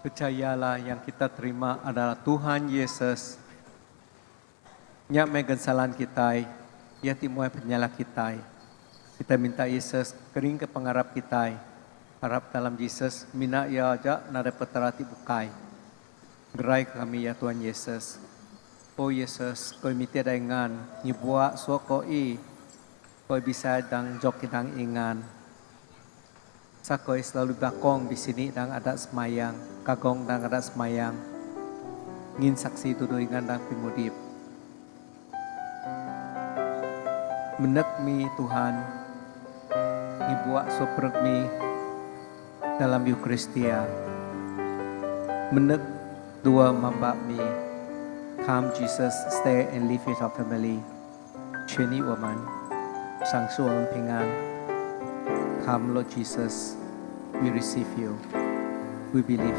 Percayalah yang kita terima adalah Tuhan Yesus. Nyak megan kesalahan kita, ia timuai penyala kita. Kita minta Yesus kering ke pengarap kita. Harap dalam Yesus, mina ia ajak nada peterati bukai. Gerai kami ya Tuhan Yesus. Oh Yesus, kau minta dengan nyibuak suakoi, kau bisa dang jok dang ingan. Sakoi selalu bakong di sini dang ada semayang, kagong dang ada semayang. Ngin saksi tuduh ingan dang pimudip. Menek mi Tuhan, nyibuak soprek mi dalam Eucharistia. Menek dua mambak mi. Come Jesus, stay and live with our family. 全你我们，赏赐我们平安。Come Lord Jesus, we receive you. We believe.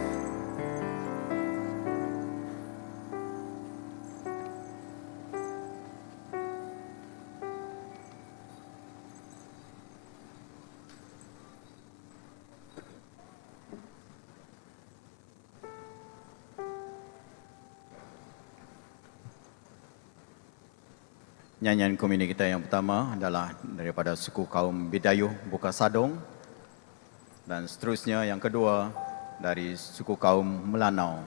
Nyanyian komuni kita yang pertama adalah daripada suku kaum Bidayuh Buka Sadong, dan seterusnya yang kedua dari suku kaum Melanau.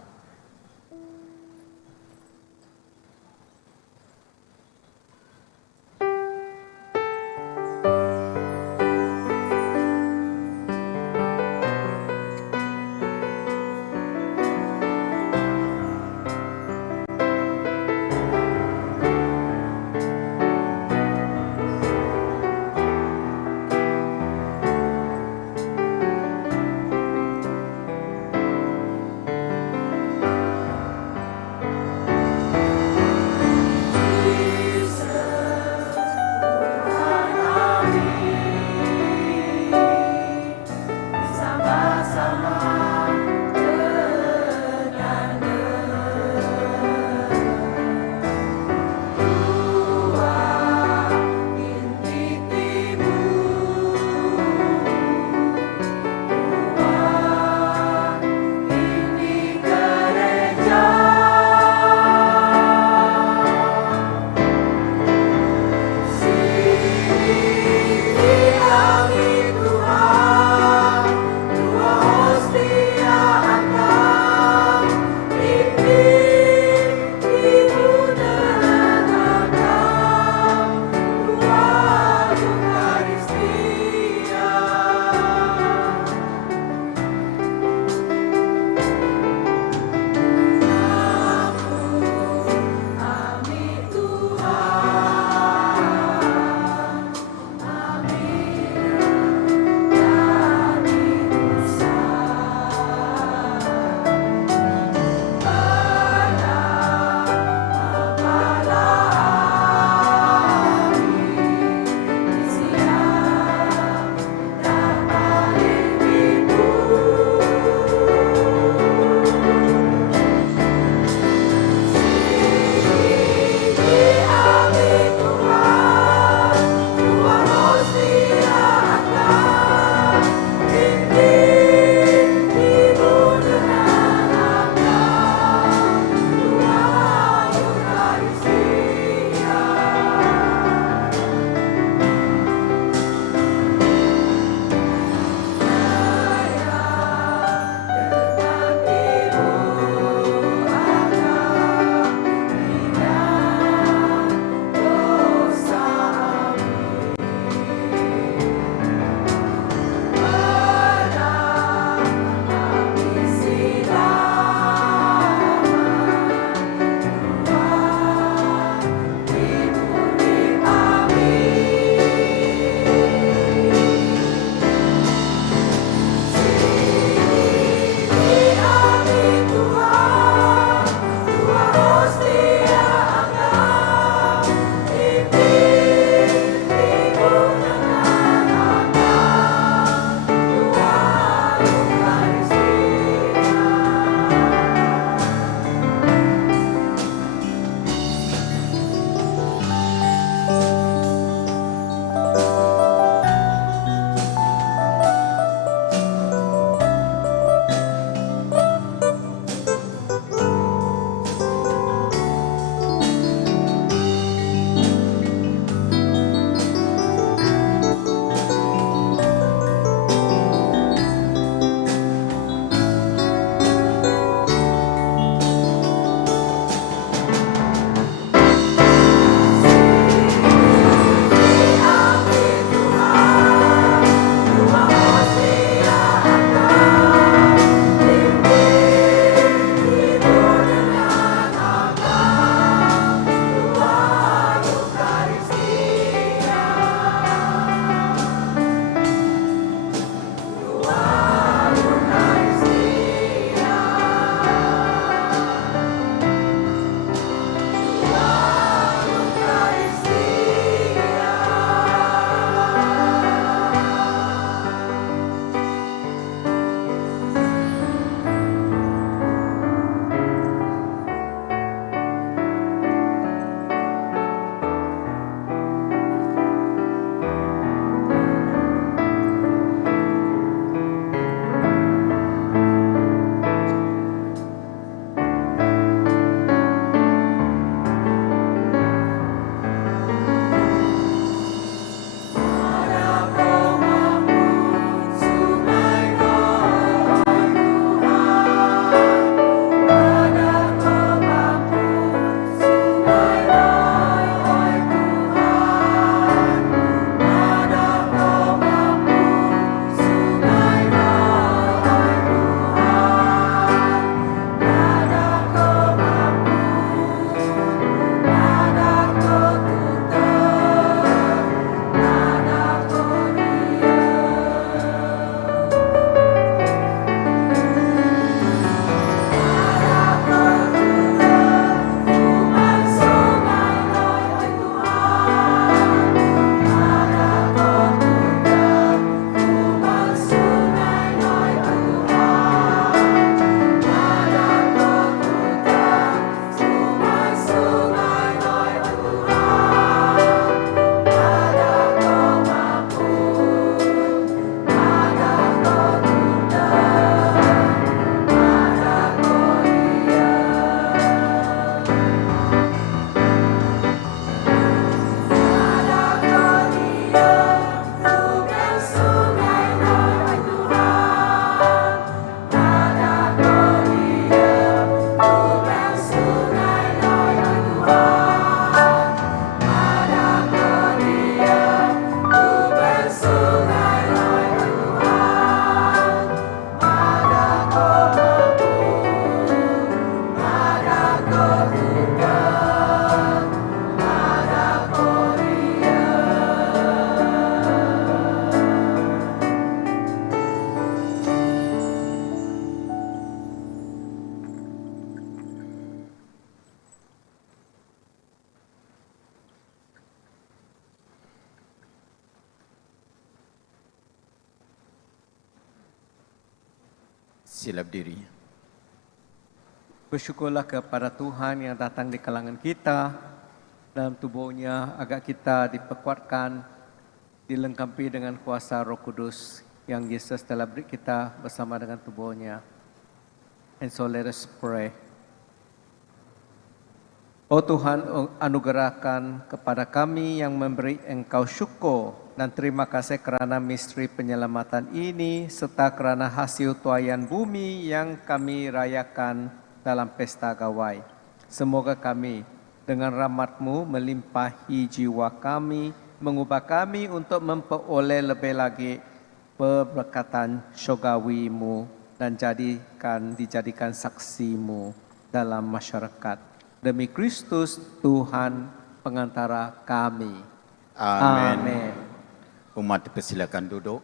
Sila berdiri. Bersyukurlah kepada Tuhan yang datang di kalangan kita. Dalam tubuhnya agar kita diperkuatkan, dilengkapi dengan kuasa Roh Kudus yang Yesus telah beri kita bersama dengan tubuhnya. And so let us pray. Oh Tuhan, anugerahkan kepada kami yang memberi Engkau syukur dan terima kasih kerana misteri penyelamatan ini serta kerana hasil tuaian bumi yang kami rayakan dalam pesta gawai. Semoga kami dengan rahmat-Mu melimpahi jiwa kami, mengubah kami untuk memperoleh lebih lagi perberkatan syurgawi-Mu dan dijadikan saksi-Mu dalam masyarakat. Demi Kristus Tuhan pengantara kami. Amin. Amin. Umat dipersilakan duduk.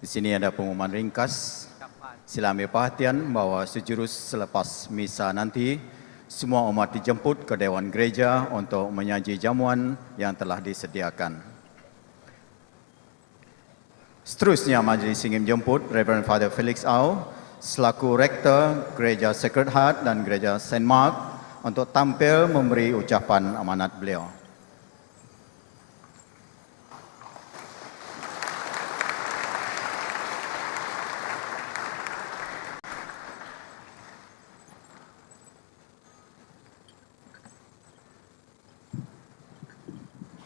Di sini ada pengumuman ringkas. Sila ambil perhatian bahawa sejurus selepas misa nanti, semua umat dijemput ke Dewan Gereja untuk menyaji jamuan yang telah disediakan. Seterusnya majlis ingin menjemput Reverend Father Felix Au selaku Rektor Gereja Sacred Heart dan Gereja Saint Mark untuk tampil memberi ucapan amanat beliau.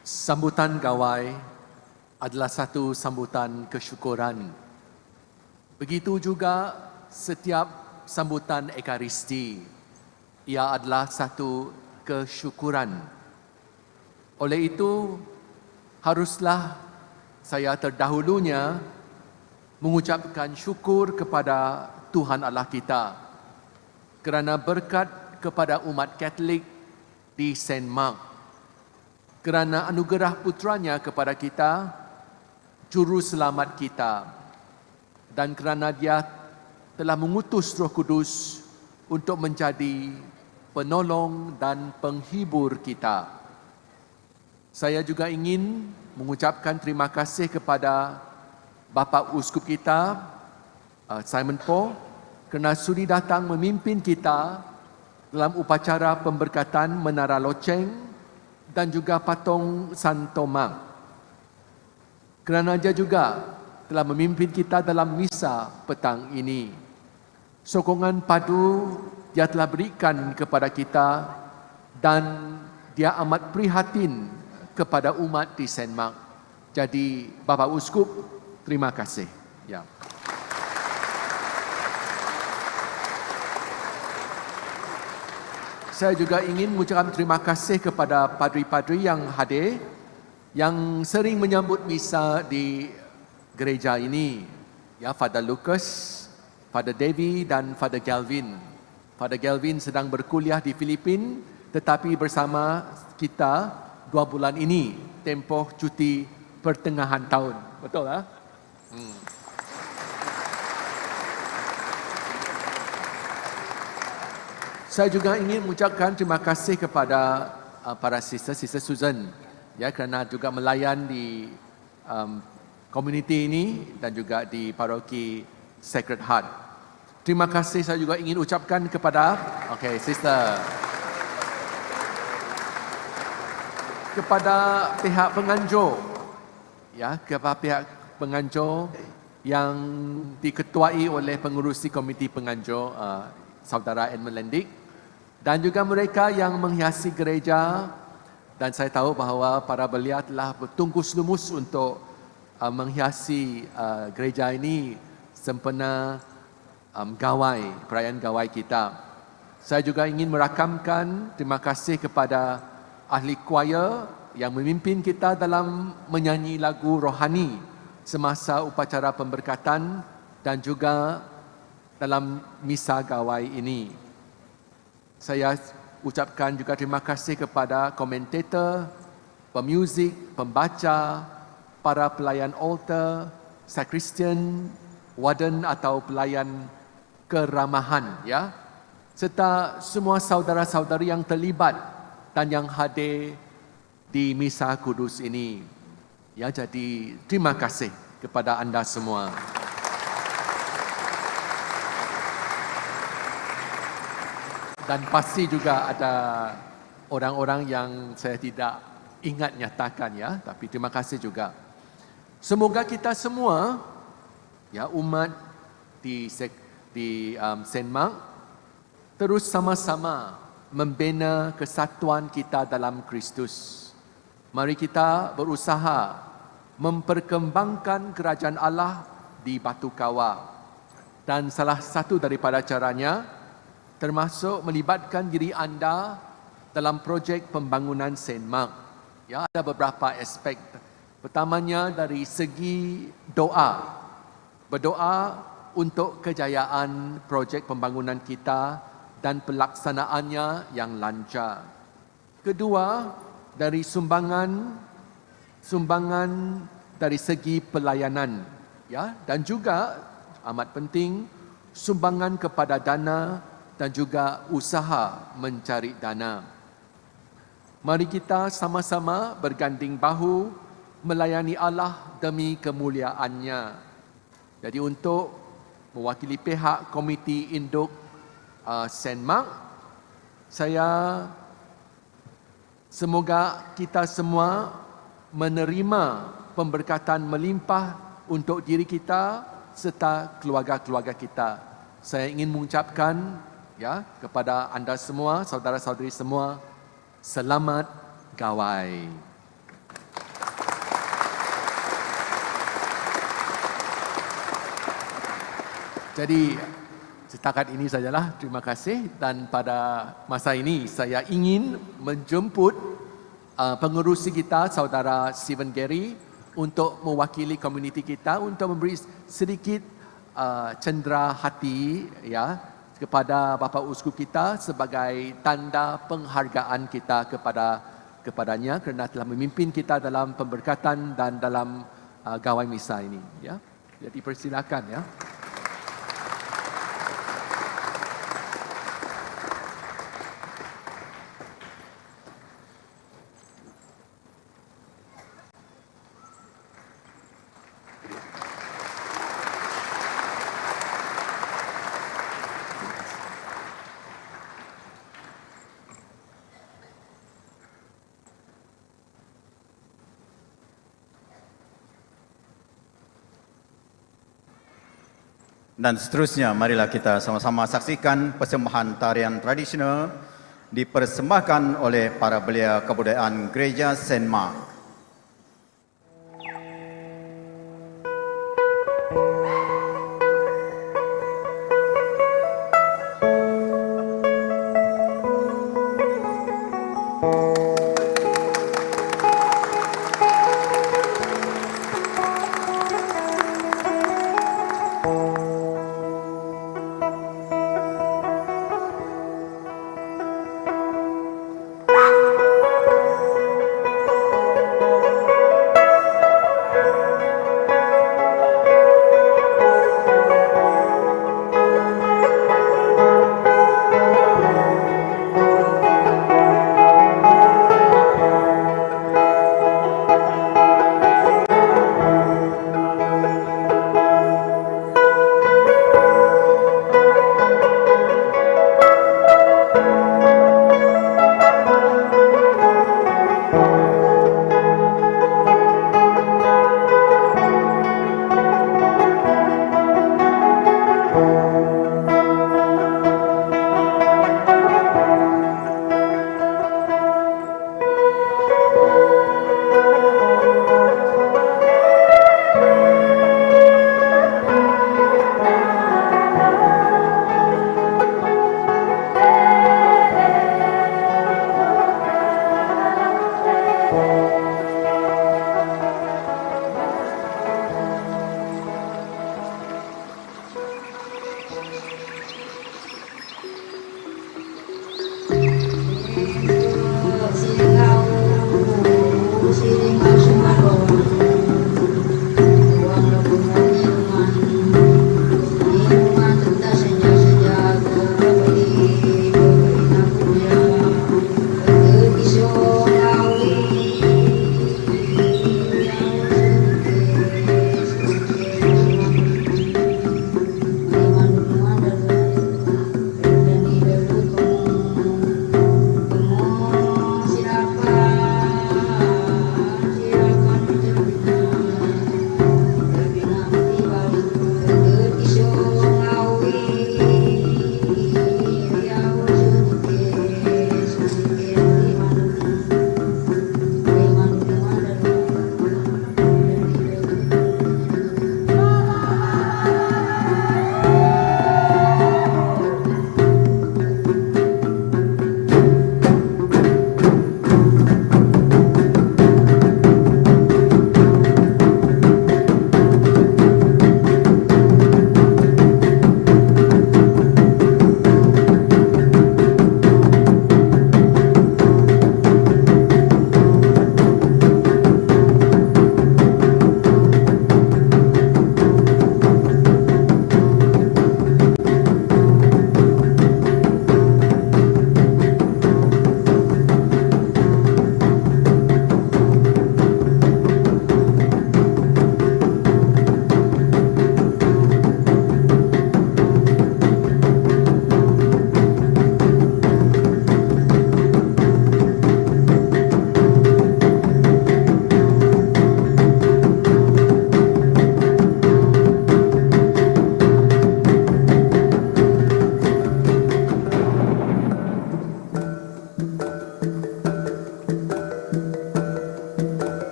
Sambutan gawai adalah satu sambutan kesyukuran. Begitu juga setiap sambutan Ekaristi, ia adalah satu kesyukuran. Oleh itu, haruslah saya terdahulunya mengucapkan syukur kepada Tuhan Allah kita kerana berkat kepada umat Katolik di Saint Mark, kerana anugerah putranya kepada kita, juru selamat kita, dan kerana dia telah mengutus Roh Kudus untuk menjadi penolong dan penghibur kita. Saya juga ingin mengucapkan terima kasih kepada Bapa Uskup kita, Simon Paul, kerana sudi datang memimpin kita dalam upacara pemberkatan Menara Loceng dan juga patung San Tomang. Kerana dia juga telah memimpin kita dalam misa petang ini. Sokongan padu dia telah berikan kepada kita dan dia amat prihatin kepada umat di Saint Mark. Jadi Bapa Uskup, terima kasih. Ya. Saya juga ingin mengucapkan terima kasih kepada padri-padri yang hadir, yang sering menyambut misa di gereja ini. Ya, Father Lucas, Father Devi dan Father Galvin. Father Galvin sedang berkuliah di Filipina tetapi bersama kita 2 bulan ini, tempoh cuti pertengahan tahun. Betul tak? Saya juga ingin mengucapkan terima kasih kepada para sister Susan, ya, kerana juga melayan di komuniti ini dan juga di paroki Sacred Heart. Terima kasih saya juga ingin ucapkan kepada sister, kepada pihak penganjur, ya, kepada pihak penganjur yang diketuai oleh pengurusi komiti penganjur Saudara Edmund Lendik, dan juga mereka yang menghiasi gereja, dan saya tahu bahawa para belia telah bertungkus lumus untuk menghiasi gereja ini sempena gawai, perayaan gawai kita. Saya juga ingin merakamkan terima kasih kepada ahli choir yang memimpin kita dalam menyanyi lagu rohani semasa upacara pemberkatan dan juga dalam misa gawai ini. Saya ucapkan juga terima kasih kepada komentator, pemuzik, pembaca, para pelayan altar, sakristian, warden atau pelayan keramahan, ya, serta semua saudara-saudari yang terlibat dan yang hadir di misa kudus ini. Ya, jadi terima kasih. kepada anda semua. Dan pasti juga ada orang-orang yang saya tidak ingat nyatakan ya, tapi terima kasih juga. Semoga kita semua, ya umat di Saint Mark, terus sama-sama membina kesatuan kita dalam Kristus. Mari kita berusaha memperkembangkan kerajaan Allah di Batu Kawah. Dan salah satu daripada caranya termasuk melibatkan diri anda dalam projek pembangunan Saint Mark. Ya, ada beberapa aspek. Pertamanya dari segi doa. Berdoa untuk kejayaan projek pembangunan kita dan pelaksanaannya yang lancar. Kedua, dari sumbangan dari segi pelayanan, ya, dan juga amat penting sumbangan kepada dana dan juga usaha mencari dana. Mari kita sama-sama berganding bahu melayani Allah demi kemuliaan-Nya. Jadi untuk mewakili pihak Komiti Induk Saint Mark, saya semoga kita semua menerima pemberkatan melimpah untuk diri kita serta keluarga-keluarga kita. Saya ingin mengucapkan ya kepada anda semua, saudara-saudari semua, selamat gawai. Jadi setakat ini sajalah, terima kasih. Dan pada masa ini saya ingin menjemput pengerusi kita, saudara Stephen Gary, untuk mewakili komuniti kita untuk memberi sedikit cendera hati ya kepada Bapa Uskup kita sebagai tanda penghargaan kita kepadanya kerana telah memimpin kita dalam pemberkatan dan dalam gawai misa ini ya. Jadi persilakan ya. Dan seterusnya, marilah kita sama-sama saksikan persembahan tarian tradisional dipersembahkan oleh para belia kebudayaan Gereja Saint Mark.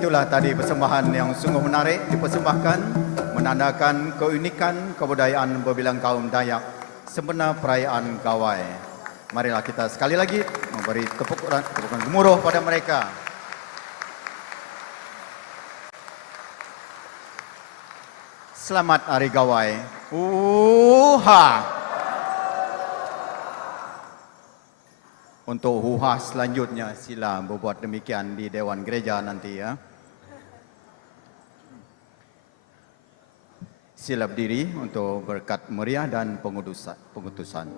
itulah tadi persembahan yang sungguh menarik dipersembahkan menandakan keunikan kebudayaan berbilang kaum Dayak sempena perayaan Gawai. Marilah kita sekali lagi memberi tepukan gemuruh pada mereka. Selamat Hari Gawai. Uha. Untuk huha selanjutnya sila berbuat demikian di Dewan Gereja nanti ya. Sila berdiri untuk berkat meriah dan pengutusan.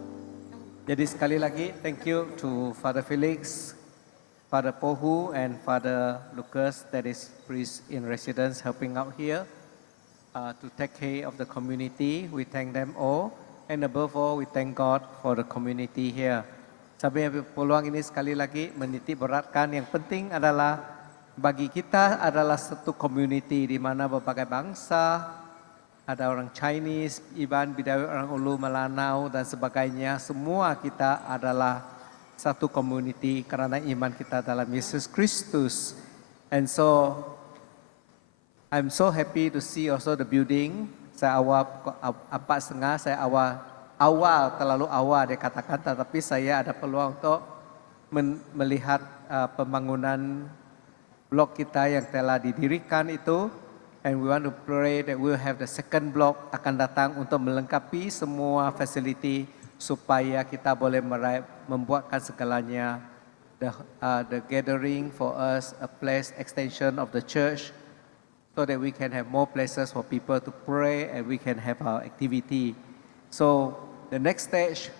Jadi sekali lagi, thank you to Father Felix, Father Pohu, and Father Lucas, that is priest in residence, helping out here to take care of the community. We thank them all, and above all, we thank God for the community here. Sampai peluang ini sekali lagi menitik beratkan yang penting adalah bagi kita adalah satu community di mana berbagai bangsa, ada orang Chinese, Iban, Bidawai, orang Ulu, Melanau dan sebagainya. Semua kita adalah satu community karena iman kita dalam Yesus Kristus. And so I'm so happy to see also the building. Saya awal 4.5, saya awal terlalu awal dia katakan, tetapi saya ada peluang untuk melihat pembangunan blok kita yang telah didirikan itu, and we want to pray that we will have the second block akan datang untuk melengkapi semua facility supaya kita boleh membuatkan segalanya, the gathering for us, a place extension of the church, so that we can have more places for people to pray and we can have our activity. So the next stage,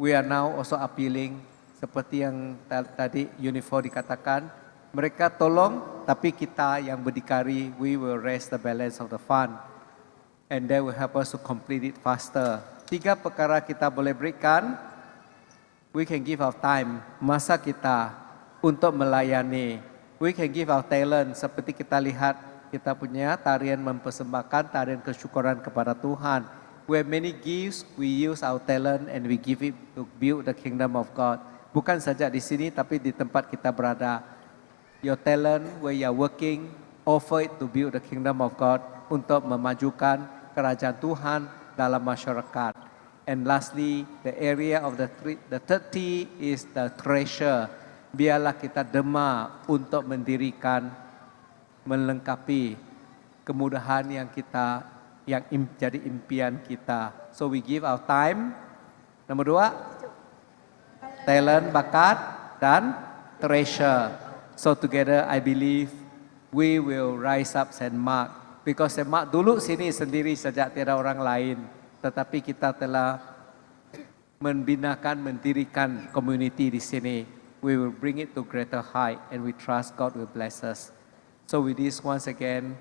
we are now also appealing, seperti yang tadi Unifor dikatakan, mereka tolong, tapi kita yang berdikari, we will raise the balance of the fund. And that will help us to complete it faster. 3 perkara kita boleh berikan, we can give our time, masa kita untuk melayani. We can give our talent, seperti kita lihat, kita punya tarian mempersembahkan, tarian kesyukuran kepada Tuhan. We have many gifts, we use our talent and we give it to build the kingdom of God. Bukan saja di sini, tapi di tempat kita berada. Your talent, where you are working, offer it to build the kingdom of God untuk memajukan kerajaan Tuhan dalam masyarakat. And lastly, the area of the third T is the treasure. Biarlah kita dema untuk mendirikan, melengkapi kemudahan yang kita yang jadi impian kita. So we give our time. Nomor 2, talent, bakat, dan treasure. So together I believe we will rise up St. Mark. Because St. Mark dulu sini sendiri saja, tiada orang lain. Tetapi kita telah mendirikan community di sini. We will bring it to greater height and we trust God will bless us. So with this once again,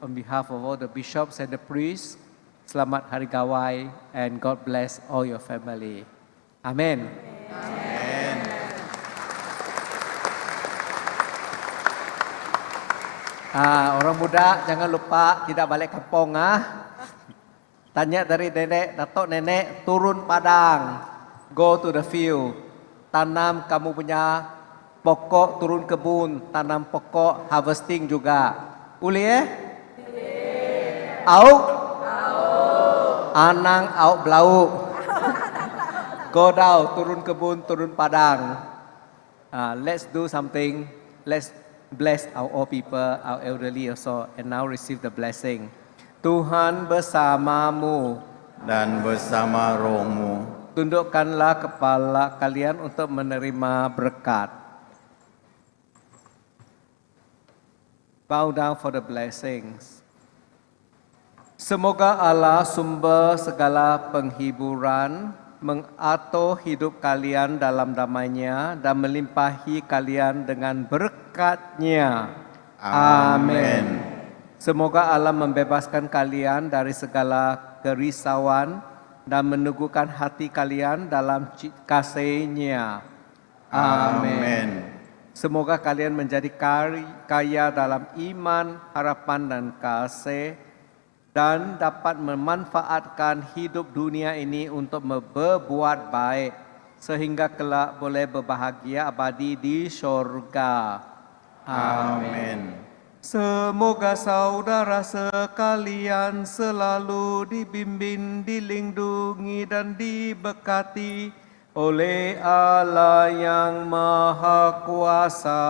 on behalf of all the bishops and the priests, selamat Hari Gawai and God bless all your family. Amen. Amen. Orang muda jangan lupa tidak balik kampung Tanya dari nenek, datuk nenek, turun padang, go to the field, tanam kamu punya pokok, turun kebun, tanam pokok, harvesting juga. Uli Au? Anang au blau. Go down, turun kebun, turun padang. Let's do something. Let's bless our old people, our elderly also, and now receive the blessing. Tuhan bersamamu dan bersama rohmu. Tundukkanlah kepala kalian untuk menerima berkat. Bow down for the blessings. Semoga Allah sumber segala penghiburan mengatur hidup kalian dalam damai-Nya dan melimpahi kalian dengan berkat-Nya. Amin. Semoga Allah membebaskan kalian dari segala kerisauan dan meneguhkan hati kalian dalam kasih-Nya. Amin. Semoga kalian menjadi kaya dalam iman, harapan dan kasih dan dapat memanfaatkan hidup dunia ini untuk berbuat baik sehingga kelak boleh berbahagia abadi di syurga. Amin. Semoga saudara sekalian selalu dibimbing, dilindungi, dan diberkati oleh Allah yang Maha Kuasa,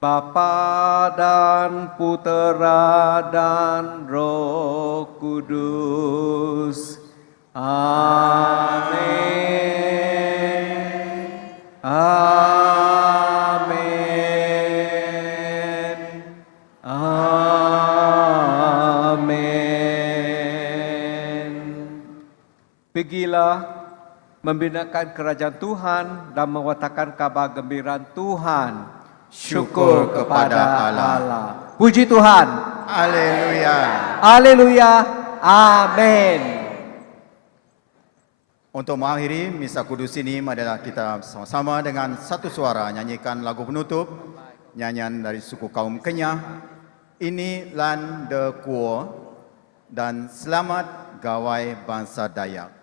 Bapa dan Putera dan Roh Kudus. Amin. Amin. Amin. Pergilah membinakan kerajaan Tuhan dan mewatakan kabar gembira Tuhan. Syukur kepada Allah. Puji Tuhan. Haleluya. Haleluya. Amin. Untuk mengakhiri misa kudus ini, marilah kita sama-sama dengan satu suara nyanyikan lagu penutup, nyanyian dari suku kaum Kenyah, Ini Lan De Kuo, dan Selamat Gawai Bangsa Dayak.